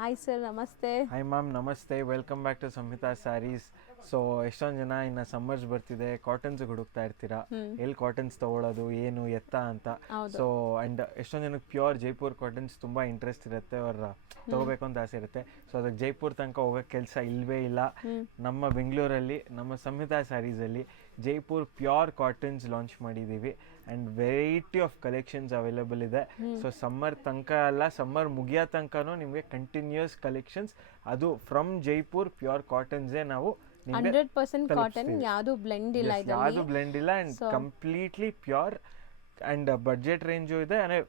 Hi sir, ನಮಸ್ತೆ. Hi ma'am, ನಮಸ್ತೆ. Welcome back to Samhita sarees. So ಎಷ್ಟೊಂದು ಜನ ಇನ್ನು ಸಮ್ಮರ್ಸ್ ಬರ್ತಿದೆ, ಕಾಟನ್ಸ್ ಹುಡುಕ್ತಾ ಇರ್ತೀರಾ, ಎಲ್ಲಿ ಕಾಟನ್ಸ್ ತೊಗೊಳೋದು, ಏನು ಎತ್ತ ಅಂತ. ಸೊ ಆ್ಯಂಡ್ ಎಷ್ಟೊಂದು ಜನಕ್ಕೆ ಪ್ಯೂರ್ ಜೈಪುರ್ ಕಾಟನ್ಸ್ ತುಂಬ ಇಂಟ್ರೆಸ್ಟ್ ಇರುತ್ತೆ, ಅವ್ರ ತೊಗೋಬೇಕು ಅಂತ ಆಸೆ ಇರುತ್ತೆ. ಸೊ ಅದಕ್ಕೆ ಜೈಪುರ್ ತನಕ ಹೋಗೋ ಕೆಲಸ ಇಲ್ಲವೇ ಇಲ್ಲ. ನಮ್ಮ ಬೆಂಗಳೂರಲ್ಲಿ ನಮ್ಮ ಸಂಹಿತಾ ಸ್ಯಾರೀಸಲ್ಲಿ ಜೈಪುರ್ ಪ್ಯೂರ್ ಕಾಟನ್ಸ್ ಲಾಂಚ್ ಮಾಡಿದ್ದೀವಿ and variety of collections available ಇದೆ. ಸೊ ಸಮ್ಮರ್ ತನಕ ಅಲ್ಲ, ಸಮ್ಮರ್ ಮುಗಿಯೋ ತನಕನೂ ನಿಮಗೆ ಕಂಟಿನ್ಯೂಸ್ ಕಲೆಕ್ಷನ್ಸ್, ಅದು ಫ್ರಮ್ ಜೈಪುರ್ ಪ್ಯೂರ್ ಕಾಟನ್ಸೇ ನಾವು 100% ಕಾಟನ್, ಯಾವುದು ಬ್ಲೆಂಡ್ ಇಲ್ಲ, ಯಾವುದು ಬ್ಲೆಂಡ್ ಇಲ್ಲ and completely pure and budget range ಇದೆ. ಅಂದರೆ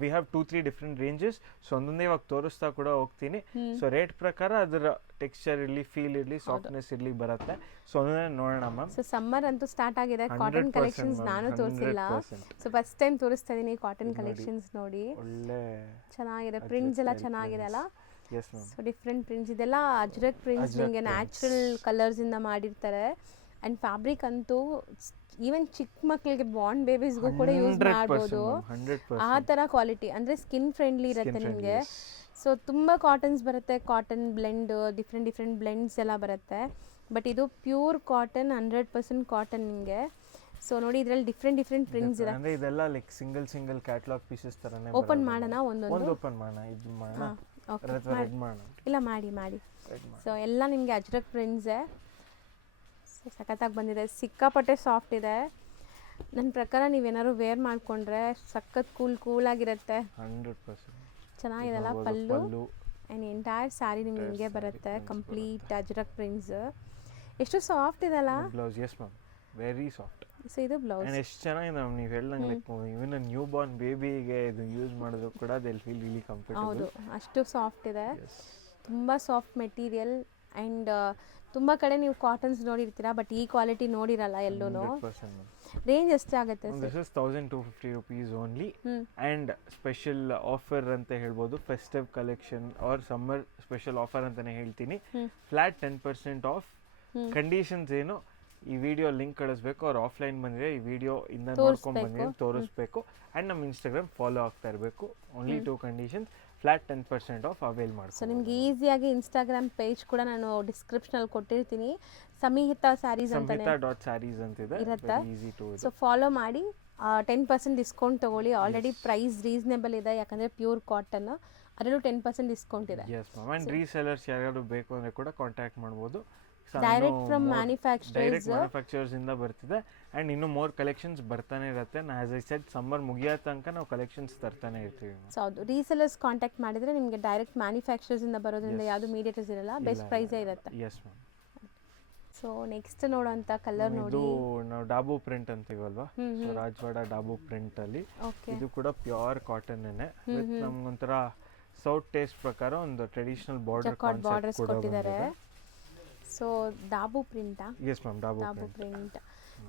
we have 2-3 different ranges. So ಒಂದೊಂದೇ ಇವಾಗ ತೋರಿಸ್ತಾ ಕೂಡ ಹೋಗ್ತೀನಿ. ಸೊ ರೇಟ್ ಪ್ರಕಾರ ಅದರ ಟೆಕ್ಸ್ಚರ್ ಇರಲಿ, ಫೀಲ್ ಇರಲಿ, ಸಾಫ್ಟ್ನೆಸ್ ಇರಲಿ ಬರುತ್ತೆ. ಸೊ ಒಂದೊಂದೇ ನೋಡೋಣ ಮ್ಯಾಮ್. ಸೊ ಸಮ್ಮರ್ ಅಂತೂ ಸ್ಟಾರ್ಟ್ ಆಗಿದೆ. ಕಾಟನ್ ಕಲೆಕ್ಷನ್ಸ್ ನಾನು ತೋರಿಸಿಲ್ಲ, ಸೊ ಫಸ್ಟ್ ಟೈಮ್ ತೋರಿಸ್ತಾ ಇದೀನಿ. ಕಾಟನ್ ಕಲೆಕ್ಷನ್ಸ್ ನೋಡಿ, ಒಳ್ಳೆ ಚೆನ್ನಾಗಿದೆ. ಪ್ರಿಂಟ್ಸ್ ಎಲ್ಲ ಚೆನ್ನಾಗಿದೆ ಅಲ್ಲ. S ma'am. So different prints, ಇದೆಲ್ಲ ಅಜ್ರಕ್ ಪ್ರಿಂಟ್ಸ್, ನಿಮಗೆ ನ್ಯಾಚುರಲ್ ಕಲರ್ಸ್ ಇಂದ ಮಾಡಿರ್ತಾರೆ. ಅಂಡ್ ಫ್ಯಾಬ್ರಿಕ್ ಅಂತೂ ಈವನ್ ಚಿಕ್ಕ ಮಕ್ಕಳಿಗೆ ಬಾಂಡ್ ಬೇಬೀಸ್ಗೂ ಕೂಡ ಯೂಸ್ ಮಾಡ್ಬೋದು. ಆ ಥರ ಕ್ವಾಲಿಟಿ, ಅಂದರೆ ಸ್ಕಿನ್ ಫ್ರೆಂಡ್ಲಿ ಇರುತ್ತೆ ನಿಮಗೆ. ಸೊ ತುಂಬ ಕಾಟನ್ಸ್ ಬರುತ್ತೆ, ಕಾಟನ್ ಬ್ಲೆಂಡ್, ಡಿಫ್ರೆಂಟ್ ಬ್ಲೆಂಡ್ಸ್ ಎಲ್ಲ ಬರುತ್ತೆ. ಬಟ್ ಇದು ಪ್ಯೂರ್ ಕಾಟನ್, 100% ಕಾಟನ್ ನಿಮಗೆ. ಸೊ ನೋಡಿ, ಇದರಲ್ಲಿ ಡಿಫ್ರೆಂಟ್ ಪ್ರಿಂಟ್ಸ್ ಇದೆ. ಅಂದ್ರೆ ಇದೆಲ್ಲ ಲೈಕ್ ಸಿಂಗಲ್ ಕ್ಯಾಟಲಾಗ್ ಪೀಸಸ್ ತರನೇ. ಓಪನ್ ಮಾಡೋಣ, ಒಂದು ಓಪನ್ ಮಾಡೋಣ, ಇದು ಮಾಡೋಣ, ರೆಡ್ ಮಾಡೋಣ. ಇಲ್ಲ, ಮಾಡಿ. ಸೊ ಎಲ್ಲ ನಿಮಗೆ ಅಜ್ರಕ್ ಪ್ರಿಂಟ್ಸೇ. ಸೊ ಸಖತ್ತಾಗಿ ಬಂದಿದೆ, ಸಿಕ್ಕಾಪಟ್ಟೆ ಸಾಫ್ಟ್ ಇದೆ. ನನ್ನ ಪ್ರಕಾರ ನೀವೇನಾದ್ರು ವೇರ್ ಮಾಡಿಕೊಂಡ್ರೆ ಸಖತ್ ಕೂಲಾಗಿರುತ್ತೆ. 100% ಚೆನ್ನಾಗಿದೆಲ್ಲ. ಪಲ್ಲು ಆ್ಯಂಡ್ ಎಂಟೈರ್ ಸ್ಯಾರಿ ನಿಮ್ಗೆ ಹಿಂಗೆ ಬರುತ್ತೆ, ಕಂಪ್ಲೀಟ್ ಅಜ್ರಕ್ ಪ್ರಿಂಟ್ಸ್. ಎಷ್ಟು ಸಾಫ್ಟ್ ಇದೆಲ್ಲ. Blouse, yes ma'am, very soft. So ಇದು ಬ್ಲೌಸ್ ಎಷ್ಟು ಚೆನ್ನಾಗಿದೆ ಮ್ಯಾಮ್. ನೀವು ಹೇಳ್ದಂಗೆ ಲೈಕ್ ಇವನ್ ನ್ಯೂ ಬಾರ್ನ್ ಬೇಬಿಗೆ ಇದು ಯೂಸ್ ಮಾಡಿದ್ರು ಕೂಡ ದೇ ಫೀಲ್ ರಿಲಿ ಕಂಫರ್ಟಬಲ್. ಹೌದು, ಅಷ್ಟು ಸಾಫ್ಟ್ ಇದೆ. ತುಂಬ ಸಾಫ್ಟ್ ಮೆಟೀರಿಯಲ್. ಆ್ಯಂಡ್ ತುಂಬ ಕಡೆ ನೀವು ಕಾಟನ್ಸ್ ನೋಡಿರ್ತೀರಾ, ಬಟ್ ಈ ಕ್ವಾಲಿಟಿ ನೋಡಿರಲ್ಲ ಎಲ್ಲೂ. ರೇಂಜ್ ಎಷ್ಟಾಗುತ್ತೆ? This is 1250 rupees only. And special offer ಅಂತ ಹೇಳ್ಬೋದು, festive collection or summer special offer ಅಂತಲೇ ಹೇಳ್ತೀನಿ. Flat 10% of. ಕಂಡೀಷನ್ಸ್ ಏನು, ಈ ವಿಡಿಯೋ ಲಿಂಕ್ ಕಳಿಸ್ಬೇಕು, ಅವ್ರು ಆಫ್ಲೈನ್ ಬಂದರೆ ಈ ವಿಡಿಯೋ ಇಂದ ನೋಡ್ಕೊಂಡು ಬಂದರೆ ತೋರಿಸ್ಬೇಕು, ಆ್ಯಂಡ್ ನಮ್ಮ ಇನ್ಸ್ಟಾಗ್ರಾಮ್ ಫಾಲೋ ಆಗ್ತಾ ಇರಬೇಕು. Only 2 conditions. Flat 10% of avail ಮಾಡಿ. ಸೊ ನಿಮ್ಗೆ ಈಸಿಯಾಗಿ ಇನ್ಸ್ಟಾಗ್ರಾಮ್ ಪೇಜ್ ಕೂಡ ನಾನು ಡಿಸ್ಕ್ರಿಪ್ಷನಲ್ಲಿ ಕೊಟ್ಟಿರ್ತೀನಿ. ಸಂಹಿತಾ ಸ್ಯಾರೀಸ್ ಅಂತ ಸಂಹಿತಾ.ಸ್ಯಾರೀಸ್ ಅಂತಿದೆ, ಈಸಿ ಟು. ಸೊ ಫಾಲೋ ಮಾಡಿ, 10% ಡಿಸ್ಕೌಂಟ್ ತೊಗೊಳ್ಳಿ. ಆಲ್ರೆಡಿ ಪ್ರೈಸ್ ರೀಸನೇಬಲ್ ಇದೆ, ಯಾಕಂದರೆ ಪ್ಯೂರ್ ಕಾಟನ್, ಅದರಲ್ಲೂ 10% ಡಿಸ್ಕೌಂಟ್ ಇದೆ. Yes ma'am. ಆ್ಯಂಡ್ ರೀಸೆಲರ್ಸ್ ಯಾರು ಬೇಕು ಅಂದರೆ ಕೂಡ ಕಾಂಟ್ಯಾಕ್ಟ್ ಮಾಡ್ಬೋದು. ಡೈರೆಕ್ಟ್ ಫ್ರಮ್ ಮ್ಯಾನುಫ್ಯಾಕ್ಚರರ್ಸ್ ಇಂದ ಬರ್ತಿದೆ. ಆ್ಯಂಡ್ ಇನ್ನೂ ಮೋರ್ ಕಲೆಕ್ಷನ್ಸ್ ಬರ್ತಾನೆ ಇರುತ್ತೆ. ಆಸ್ ಐ ಸೆಡ್, ಸಮ್ಮರ್ ಮುಗಿಯೋ ತನಕ ನಾವು ಕಲೆಕ್ಷನ್ಸ್ ತರ್ತಾನೆ ಇರ್ತೀವಿ. ಸೊ ಹೌದು, ರೀಸೆಲರ್ಸ್ ಕಾಂಟ್ಯಾಕ್ಟ್ ಮಾಡಿದರೆ ನಿಮಗೆ ಡೈರೆಕ್ಟ್ ಮ್ಯಾನುಫ್ಯಾಕ್ಚರರ್ಸ್ ಇಂದ ಬರೋದ್ರಿಂದ ಯಾವುದು ಮೀಡಿಯೇಟರ್ಸ್ ಇರಲ್ಲ, ಬೆಸ್ಟ್ ಪ್ರೈಸೇ ಇರುತ್ತೆ. Yes ma'am. ಸೊ ನೆಕ್ಸ್ಟ್ ನೋಡೋಂಥ ಕಲರ್ ನೋಡಿ, ನಾವು ಡಾಬು ಪ್ರಿಂಟ್ ಅಂತೀವಲ್ವಾ, ಸೊ ರಾಜವಾಡ ಡಾಬು ಪ್ರಿಂಟ್ ಅಲ್ಲಿ ಇದು ಕೂಡ ಪ್ಯೂರ್ ಕಾಟನ್ನೇ ವಿತ್ ನಮ್ಗೊಂಥರ ಸೌತ್ ಟೇಸ್ಟ್ ಪ್ರಕಾರ ಒಂದು ಟ್ರೆಡಿಷನಲ್ ಬಾರ್ಡರ್ಸ್ ಕೊಟ್ಟಿದ್ದಾರೆ. ಸೊ ಡಾಬು ಪ್ರಿಂಟಾ? Yes ma'am, dabu print.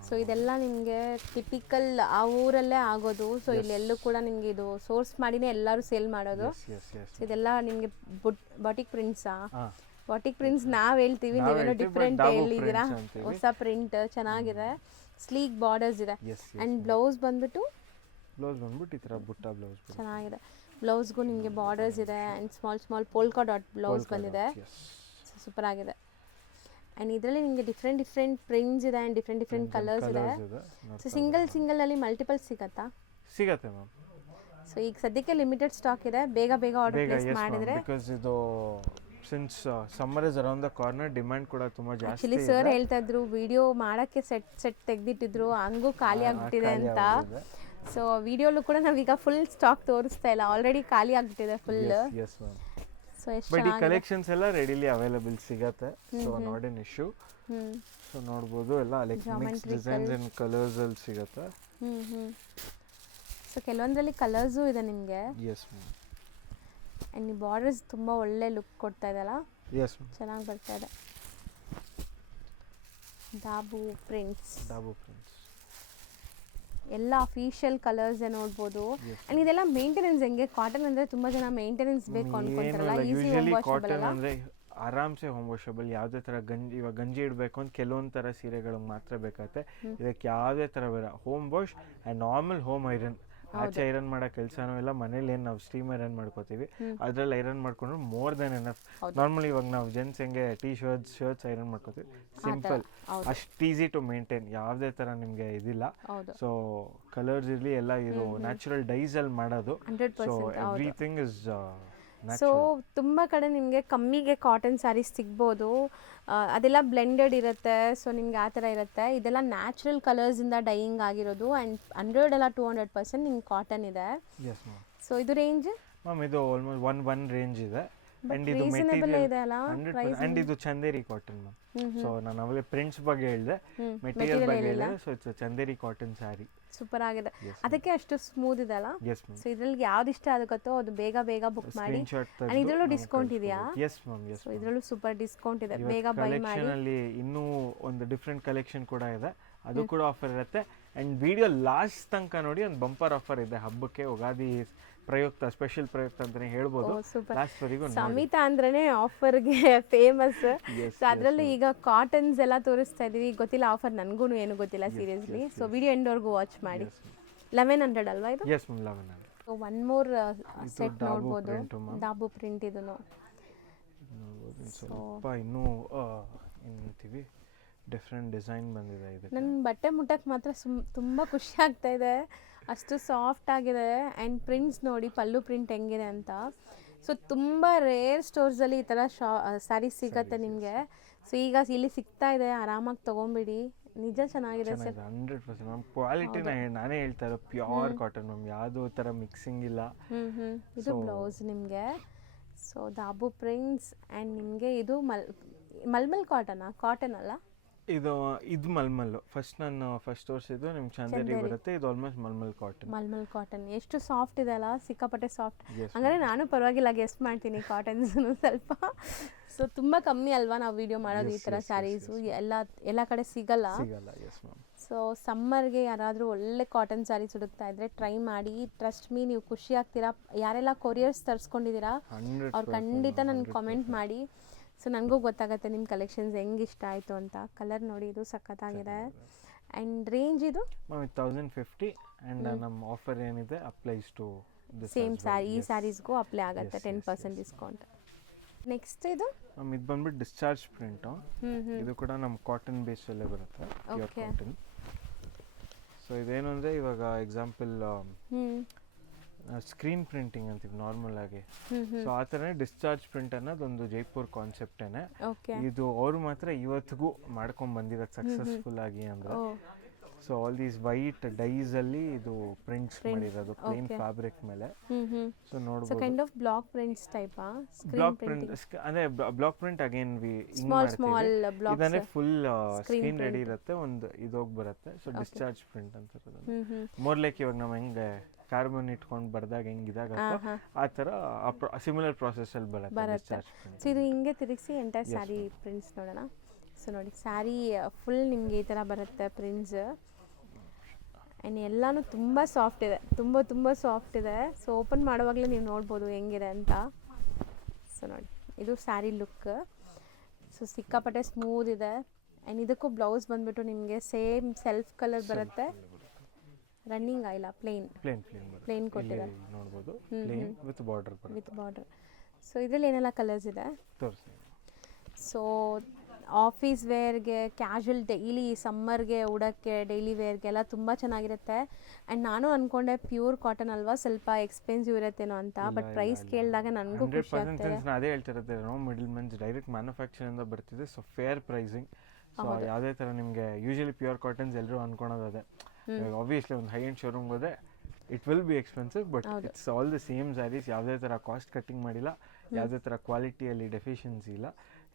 So ಇದೆಲ್ಲ ನಿಮಗೆ ಟಿಪಿಕಲ್ ಆ ಊರಲ್ಲೇ ಆಗೋದು. ಸೊ ಇಲ್ಲೆಲ್ಲೂ ಕೂಡ ನಿಮಗೆ ಇದು ಸೋರ್ಸ್ ಮಾಡಿನೇ ಎಲ್ಲರೂ ಸೇಲ್ ಮಾಡೋದು. ಇದೆಲ್ಲ ನಿಮಗೆ ಬಾಟಿಕ್ ಪ್ರಿಂಟ್ಸಾ? ಬಾಟಿಕ್ ಪ್ರಿಂಟ್ಸ್ ನಾವು ಹೇಳ್ತೀವಿ, ನೀವೇನೋ ಡಿಫ್ರೆಂಟ್ ಹೇಳಿದ್ದೀರಾ. ಹೊಸ ಪ್ರಿಂಟ್ ಚೆನ್ನಾಗಿದೆ, ಸ್ಲೀಕ್ ಬಾರ್ಡರ್ಸ್ ಇದೆ. ಆ್ಯಂಡ್ ಬ್ಲೌಸ್ ಬಂದ್ಬಿಟ್ಟು ಈ ಥರ ಬುಟ್ಟ ಬ್ಲೌಸ್ ಚೆನ್ನಾಗಿದೆ. ಬ್ಲೌಸ್ಗೂ ನಿಮಗೆ ಬಾರ್ಡರ್ಸ್ ಇದೆ and small polka dot blouse ಬಂದಿದೆ. ಸೂಪರ್ ಆಗಿದೆ. ಆ್ಯಂಡ್ ಇದರಲ್ಲಿ ನಿಮಗೆ ಡಿಫ್ರೆಂಟ್ ಪ್ರಿಂಟ್ಸ್ ಇದೆ ಆ್ಯಂಡ್ ಡಿಫ್ರೆಂಟ್ ಕಲರ್ಸ್ ಇದೆ. ಸೊ ಸಿಂಗಲ್ ಅಲ್ಲಿ ಮಲ್ಟಿಪಲ್ ಸಿಗತ್ತೆ ಮ್ಯಾಮ್. ಸೊ ಈಗ ಸದ್ಯಕ್ಕೆ ಲಿಮಿಟೆಡ್ ಸ್ಟಾಕ್ ಇದೆ, ಬೇಗ ಆರ್ಡರ್ ಪ್ಲೇಸ್ ಮಾಡಿದ್ರೆ. ಬಿಕಾಸ್ ಇದು since summer is around the corner, demand ಕೂಡ ತುಂಬಾ ಜಾಸ್ತಿ. ಆಕ್ಚುಲಿ ಸರ್ ಹೇಳ್ತಾ ಇದ್ರು ವಿಡಿಯೋ ಮಾಡಕ್ಕೆ ಸೆಟ್ ತೆಗ್ದಿಟ್ಟಿದ್ರು, ಹಂಗೂ ಖಾಲಿ ಆಗ್ಬಿಟ್ಟಿದೆ ಅಂತ. ಸೊ ವಿಡಿಯೋಲು ಕೂಡ ನಾವೀಗ ಫುಲ್ ಸ್ಟಾಕ್ ತೋರಿಸ್ತಾ ಇಲ್ಲ, ಆಲ್ರೆಡಿ ಖಾಲಿ ಆಗ್ಬಿಟ್ಟಿದೆ ಫುಲ್. ಸೊ ಬಟ್ ಈ ಕಲೆಕ್ಷನ್ಸ್ ಎಲ್ಲ ರೆಡಿಲಿ ಅವೈಲೇಬಲ್ ಸಿಗತ್ತೆ. So not an issue. So ನೋಡ್ಬೋದು, ಎಲ್ಲ like mix designs and colours ಅಲ್ಲಿ ಸಿಗತ್ತೆ. ಸೊ ಕೆಲವೊಂದರಲ್ಲಿ ಕಲರ್ಸು ಇದೆ ನಿಮಗೆ. Yes ma'am. ಆ್ಯಂಡ್ ಈ ಬಾರ್ಡರ್ಸ್ ತುಂಬ ಒಳ್ಳೆ ಲುಕ್ ಕೊಡ್ತಾ ಇದೆಲ್ಲ. ಎಸ್ ಮ್ಯಾಮ್, ಚೆನ್ನಾಗಿ ಬರ್ತಾ ಇದೆ. ಡಾಬು ಪ್ರಿಂಟ್ಸ್ ಎಲ್ಲ ಅಫಿಷಿಯಲ್ ಕಲರ್ಸ್ ನೋಡ್ಬೋದು. ಆ್ಯಂಡ್ ಇದೆಲ್ಲ ಮೇಂಟೆನೆನ್ಸ್ ಹೆಂಗೆ? ಕಾಟನ್ ಅಂದರೆ ತುಂಬ ಜನ ಮೇಂಟೆನೆನ್ಸ್ ಬೇಕು ಅನ್ಕೊಂತಾರಲ್ಲ, ಈಸಿ ಹೋಮ್ ವಾಷಬಲ್ ಅಲ್ಲ? ಅಂದರೆ ಆರಾಮ್ಸೆ ಹೋಮ್ ವಾಷಬಲ್. ಯಾವುದೇ ಥರ ಇವಾಗ ಗಂಜಿ ಇಡಬೇಕು ಅಂತ ಕೆಲವೊಂದು ಥರ ಸೀರೆಗಳಿಗೆ ಮಾತ್ರ ಬೇಕಾಗುತ್ತೆ. ಇದಕ್ಕೆ ಯಾವುದೇ ಥರ ಬೇಡ, home wash and normal home iron ಆಚೆ ಐರನ್ ಮಾಡೋ ಕೆಲಸನೂ ಇಲ್ಲ, ಮನೇಲಿ ಏನು ನಾವು ಸ್ಟೀಮ್ ಐರನ್ ಮಾಡ್ಕೋತೀವಿ ಅದ್ರಲ್ಲಿ ಐರನ್ ಮಾಡ್ಕೊಂಡ್ರೆ ಮೋರ್ ದೆನ್ ಎನಫ್. ನಾರ್ಮಲಿ ಇವಾಗ ನಾವು ಜೆಂಟ್ಸ್ ಹೆಂಗೆ ಶರ್ಟ್ಸ್ ಐರನ್ ಮಾಡ್ಕೋತೀವಿ, ಸಿಂಪಲ್, ಅಷ್ಟು ಈಸಿ ಟು ಮೇಂಟೈನ್, ಯಾವುದೇ ಥರ ನಿಮಗೆ ಇದಿಲ್ಲ. ಸೊ ಕಲರ್ಸ್ ಇರಲಿ ಎಲ್ಲ ಇದು ನ್ಯಾಚುರಲ್ ಡೈಸ್ ಅಲ್ಲಿ ಮಾಡೋದು. ಸೊ ಎವ್ರಿಥಿಂಗ್ ಇಸ್ ಸೊ ತುಂಬ ಕಡೆ ನಿಮಗೆ ಕಮ್ಮಿಗೆ ಕಾಟನ್ ಸ್ಯಾರೀಸ್ ಸಿಗ್ಬೋದು, ಅದೆಲ್ಲ ಬ್ಲೆಂಡೆಡ್ ಇರುತ್ತೆ. ಸೊ ನಿಮ್ಗೆ ಆ ಥರ ಇರುತ್ತೆ. ಇದೆಲ್ಲ ನ್ಯಾಚುರಲ್ ಕಲರ್ಸಿಂದ ಡೈಯಿಂಗ್ ಆಗಿರೋದು ಆ್ಯಂಡ್ 100 ಅಲ್ಲ 200% ನಿಮ್ಗೆ ಕಾಟನ್ ಇದೆ. ಸೊ ಇದು ರೇಂಜ್ ಮ್ಯಾಮ್ ಇದು ಆಲ್ಮೋಸ್ಟ್ ಒನ್ ರೇಂಜ್ ಇದೆ. ಅಂಡ್ ಇದು ರೀಸನಬಲ್ ಇದೆ ಅಲ್ಲ 100%. ಅಂಡ್ ಇದು ಚಂದೇರಿ ಕಾಟನ್ ಮ್ಯಾಮ್. ಸೊ ನಾನು ಅವಾಗಲೇ ಪ್ರಿಂಟ್ಸ್ ಬಗ್ಗೆ ಹೇಳಿದೆ, ಮೆಟೀರಿಯಲ್ ಬಗ್ಗೆ ಹೇಳಿದೆ. So it's Chanderi cotton sari. Super ಆಗಿದೆ, ಅದಕ್ಕೆ ಅಷ್ಟು ಸ್ಮೂತ್ ಇದೆ ಅಲ್ಲ. ಸೊ ಇದ್ರಲ್ಲಿ ಯಾವ್ದು ಇಷ್ಟ ಆಗುತ್ತೋ ಅದು ಬೇಗ ಬುಕ್ ಮಾಡಿ. ಅಂಡ್ ಇದರಲ್ಲೂ ಡಿಸ್ಕೌಂಟ್ ಇದೆಯಾ? Yes ma'am, yes. ಸೊ ಇದರಲ್ಲೂ ಸೂಪರ್ ಡಿಸ್ಕೌಂಟ್ ಇದೆ, ಬೇಗ ಬೈ ಮಾಡಿ. ಕಲೆಕ್ಷನ್ ಅಲ್ಲಿ ಇನ್ನೂ ಒಂದು ಡಿಫ್ರೆಂಟ್ ಕಲೆಕ್ಷನ್ ಕೂಡ ಇದೆ, ಅದು ಕೂಡ ಆಫರ್ ಇರುತ್ತೆ. ಅಂಡ್ ವಿಡಿಯೋ ಲಾಸ್ಟ್ ತನಕ ನೋಡಿ, ಒಂದು ಬಂಪರ್ ಆಫರ್ ಇದೆ ಹಬ್ಬಕ್ಕೆ, ಯುಗಾದಿ ಪ್ರಯುಕ್ತ, ಸ್ಪೆಷಲ್ ಪ್ರಯುಕ್ತ ಅಂತಾನೆ ಹೇಳ್ಬೋದು. ಲಾಸ್ಟ್ ವರೆಗೂ ಸಮಿತಾ ಅಂದ್ರೇನೆ ಆಫರ್ಗೆ ಫೇಮಸ್. ಸೊ ಅದರಲ್ಲೂ ಈಗ ಕಾಟನ್ಸ್ ಎಲ್ಲ ತೋರಿಸ್ತಾ ಇದೀವಿ, ಗೊತ್ತಿಲ್ಲ ಆಫರ್, ನನಗೂ ಏನು ಗೊತ್ತಿಲ್ಲ ಸೀರಿಯಸ್ಲಿ. ಸೊ ವಿಡಿಯೋ ಎಂಡ್ವರೆಗೂ ವಾಚ್ ಮಾಡಿ. 1100 ಅಲ್ವಾ ಇದು? Yes ma'am, 1100. So one more set ನೋಡ್ಬೋದು, ದಾಬು ಪ್ರಿಂಟ್. ಇದನ್ನು ಸ್ವಲ್ಪ ಇನ್ನೂ ಏನಂತೀವಿ ಡಿಫ್ರೆಂಟ್ ಡಿಸೈನ್ ಬಂದಿದೆ. ಇದು ನನ್ನ ಬಟ್ಟೆ ಮುಟ್ಟಕ್ಕೆ ಮಾತ್ರ ತುಂಬ ಖುಷಿ ಆಗ್ತಾ ಇದೆ, ಅಷ್ಟು ಸಾಫ್ಟ್ ಆಗಿದೆ. ಆ್ಯಂಡ್ ಪ್ರಿಂಟ್ಸ್ ನೋಡಿ, ಪಲ್ಲು ಪ್ರಿಂಟ್ ಹೆಂಗಿದೆ ಅಂತ. ಸೊ ತುಂಬ ರೇರ್ ಸ್ಟೋರ್ಸಲ್ಲಿ ಈ ಥರ ಸ್ಯಾರೀಸ್ ಸಿಗುತ್ತೆ ನಿಮಗೆ. ಸೊ ಈಗ ಇಲ್ಲಿ ಸಿಗ್ತಾ ಇದೆ, ಆರಾಮಾಗಿ ತೊಗೊಂಬಿಡಿ. ನಿಜ ಚೆನ್ನಾಗಿದೆ ಸರ್, 100% ಮ್ಯಾಮ್. ಕ್ವಾಲಿಟಿ ನಾನೇ ಹೇಳ್ತಾ ಇರೋದು ಪ್ಯೂರ್ ಕಾಟನ್ ಮ್ಯಾಮ್, ಯಾವುದೋ ಥರ ಮಿಕ್ಸಿಂಗ್ ಇಲ್ಲ. ಇದು ಬ್ಲೌಸ್ ನಿಮಗೆ. ಸೊ ದಾಬು ಪ್ರಿಂಟ್ಸ್ ಆ್ಯಂಡ್ ನಿಮಗೆ ಇದು ಮಲ್ಮಲ್ ಕಾಟನ್ ಅಲ್ಲ ಇದು ಮಲ್ಮಲ್ಲು. ಫಸ್ಟ್ ತೋರಿಸಿದ್ದು ನಿಮ್ಗೆ ಚಂದೇರಿ ಬರುತ್ತೆ, ಇದು ಆಲ್ಮೋಸ್ಟ್ ಮಲ್ಮಲ್ ಕಾಟನ್. ಎಷ್ಟು ಸಾಫ್ಟ್ ಇದೆ ಅಲ್ಲ, ಸಿಕ್ಕಾಪಟ್ಟೆ ಸಾಫ್ಟ್. ಹಂಗಾರೆ ನಾನು ಪರವಾಗಿಲ್ಲ ಗೆಸ್ಟ್ ಮಾಡ್ತೀನಿ ಕಾಟನ್ಸ್ ಸ್ವಲ್ಪ. ಸೊ ತುಂಬ ಕಮ್ಮಿ ಅಲ್ವಾ ನಾವು ವಿಡಿಯೋ ಮಾಡೋದು ಈ ಥರ ಸ್ಯಾರೀಸು, ಎಲ್ಲ ಕಡೆ ಸಿಗಲ್ಲ. ಸೊ ಸಮ್ಮರ್ಗೆ ಯಾರಾದರೂ ಒಳ್ಳೆ ಕಾಟನ್ ಸ್ಯಾರೀಸ್ ಹುಡುಕ್ತಾ ಇದ್ರೆ ಟ್ರೈ ಮಾಡಿ, ಟ್ರಸ್ಟ್ ಮೀ, ನೀವು ಖುಷಿ ಆಗ್ತೀರಾ. ಯಾರೆಲ್ಲ ಕೊರಿಯರ್ಸ್ ತರಿಸ್ಕೊಂಡಿದ್ದೀರಾ ಅವ್ರು ಖಂಡಿತ ನನಗೆ ಕಾಮೆಂಟ್ ಮಾಡಿ. ಸೊ ನನಗೂ ಗೊತ್ತಾಗುತ್ತೆ ನಿಮ್ಮ ಕಲೆಕ್ಷನ್ಸ್ ಹೆಂಗೆ ಇಷ್ಟ ಆಯಿತು ಅಂತ. ಕಲರ್ ನೋಡಿ, ಇದು ಸಖತ್ತಾಗಿದೆ. ಆ್ಯಂಡ್ ರೇಂಜ್ ಇದು 1050. ಆ್ಯಂಡ್ ನಮ್ಮ ಆಫರ್ ಏನಿದೆ ಅಪ್ಲೈಸ್ ಟು ಸೇಮ್ ಸ್ಯಾರಿ, ಈ ಸ್ಯಾರೀಸ್ಗೂ ಅಪ್ಲೈ ಆಗುತ್ತೆ 10% ಡಿಸ್ಕೌಂಟ್. ನೆಕ್ಸ್ಟ್ ಇದು ಬಂದ್ಬಿಟ್ಟು ಡಿಸ್ಚಾರ್ಜ್ ಪ್ರಿಂಟು. ಇದು ಕೂಡ ನಮ್ಮ ಕಾಟನ್ ಬೇಸಲ್ಲೇ ಬರುತ್ತೆ, ಪ್ಯೂರ್ ಕಾಟನ್. ಸೊ ಇದೇನು ಅಂದರೆ ಇವಾಗ ಎಕ್ಸಾಂಪಲ್ ಸ್ಕ್ರೀನ್ ಪ್ರಿಂಟಿಂಗ್ ಅಂತೀವಿ ನಾರ್ಮಲ್ ಆಗಿ. ಸೊ ಆ ಥರನೇ ಡಿಸ್ಚಾರ್ಜ್ ಪ್ರಿಂಟ್ ಅನ್ನೋದೊಂದು ಜೈಪುರ್ ಕಾನ್ಸೆಪ್ಟೇನೆ. ಇದು ಅವರು ಮಾತ್ರ ಇವತ್ತಿಗೂ ಮಾಡ್ಕೊಂಡು ಬಂದಿರೋದು ಸಕ್ಸಸ್ಫುಲ್ ಆಗಿ ಅಂದ್ರೆ. So all these white dyes ಅಲ್ಲಿ ಇದು ಪ್ರಿಂಟ್ಸ್ ಮಾಡಿರೋದು ಪ್ಲೇನ್ ಫ್ಯಾಬ್ರಿಕ್ ಮೇಲೆ. ಸೊ ನೋಡಬಹುದು kind of block prints type. Block print ಅಂದ್ರೆ block print again we small blocks ಇದನ್ನೇ ಫುಲ್ ಸ್ಕ್ರೀನ್ ರೆಡಿ ಇರುತ್ತೆ, ಒಂದು ಇದೋಗಿ ಬರುತ್ತೆ. ಸೊ ಡಿಸ್ಚಾರ್ಜ್ ಪ್ರಿಂಟ್ ಅಂತ ಇರೋದು ಮೋರ್ ಲೈಕ್ ಇವಾಗ ನಾವು ಹೆಂಗೆ ಕಾರ್ಬನ್ ಇಟ್ಕೊಂಡು ಬರ್ದಾಗ ಹೆಂಗೆ ಇದಾಗತ್ತೋ ಆ ಥರ ಸಿಮಿಲರ್ ಪ್ರಾಸೆಸ್ ಅಲ್ಲಿ ಬರುತ್ತೆ. ಸೊ ಇದು ಹಿಂಗೆ ತಿರುಗಿಸಿ ಎಂಟೈರ್ ಸ್ಯಾರಿ ಪ್ರಿಂಟ್ಸ್ ನೋಡೋಣ. ಸೊ ನೋಡಿ, ಸ್ಯಾರಿ ಫುಲ್ ನಿಮಗೆ ಈ ಥರ ಬರುತ್ತೆ ಪ್ರಿಂಟ್ಸ್. ಆ್ಯಂಡ್ ಎಲ್ಲನೂ ತುಂಬ ಸಾಫ್ಟ್ ಇದೆ, ತುಂಬ ಸಾಫ್ಟ್ ಇದೆ. ಸೊ ಓಪನ್ ಮಾಡುವಾಗಲೇ ನೀವು ನೋಡ್ಬೋದು ಹೆಂಗಿದೆ ಅಂತ. ಸೊ ನೋಡಿ, ಇದು ಸ್ಯಾರಿ ಲುಕ್. ಸೊ ಸಿಕ್ಕಾಪಟ್ಟೆ ಸ್ಮೂತ್ ಇದೆ. ಆ್ಯಂಡ್ ಇದಕ್ಕೂ ಬ್ಲೌಸ್ ಬಂದ್ಬಿಟ್ಟು ನಿಮಗೆ ಸೇಮ್ ಸೆಲ್ಫ್ ಕಲರ್ ಬರುತ್ತೆ. ರನ್ನಿಂಗ್ ಆಗಿಲ್ಲ, ಪ್ಲೇನ್ ಕೊಟ್ಟಿದ್ದಾರೆ ನೋಡಬಹುದು, ಪ್ಲೇನ್ ವಿತ್ ಬಾರ್ಡರ್. ಸೊ ಇದರಲ್ಲಿ ಏನೆಲ್ಲ ಕಲರ್ಸ್ ಇದೆ ತೋರಿಸಿ. ಸೊ ಆಫೀಸ್ ವೇರ್ಗೆ, ಕ್ಯಾಶುವಲ್ ಡೈಲಿ ಸಮ್ಮರ್ಗೆ ಉಡೋಕ್ಕೆ, ಡೈಲಿ ವೇರ್ಗೆಲ್ಲ ತುಂಬ ಚೆನ್ನಾಗಿರುತ್ತೆ. ಆ್ಯಂಡ್ ನಾನು ಅಂದ್ಕೊಂಡೆ ಪ್ಯೂರ್ ಕಾಟನ್ ಅಲ್ವಾ, ಸ್ವಲ್ಪ ಎಕ್ಸ್ಪೆನ್ಸಿವ್ ಇರುತ್ತೇನೋ ಅಂತ. ಬಟ್ ಪ್ರೈಸ್ ಕೇಳಿದಾಗ ನನಗೂ ಖುಷಿ ಆಗ್ತಿದೆ. ಅದೇ ಹೇಳ್ತಿರುತ್ತೆ, ಮಿಡಲ್ ಮೆನ್ಸ್ ಡೈರೆಕ್ಟ್ ಮ್ಯಾನುಫ್ಯಾಕ್ಚರಿಂದ ಬರ್ತಿದೆ. So fair pricing. ಸೊ ಯಾವುದೇ ಥರ ನಿಮಗೆ ಯೂಶಲಿ ಪ್ಯೂರ್ ಕಾಟನ್ಸ್ ಎಲ್ಲರೂ ಅಂದ್ಕೊಳೋದು ಅದೇ. ಆಬ್ವಿಯಸ್ಲಿ ಒಂದು ಹೈ ಎಂಡ್ ಶೋರೂಮ್ಗೆ ಹೋದರೆ it will be expensive, but it's all the same sarees. ಯಾವುದೇ ಥರ ಕಾಸ್ಟ್ ಕಟ್ಟಿಂಗ್ ಮಾಡಿಲ್ಲ, ಯಾವುದೇ ಥರ ಕ್ವಾಲಿಟಿಯಲ್ಲಿ ಡೆಫಿಷಿಯನ್ಸಿ ಇಲ್ಲ.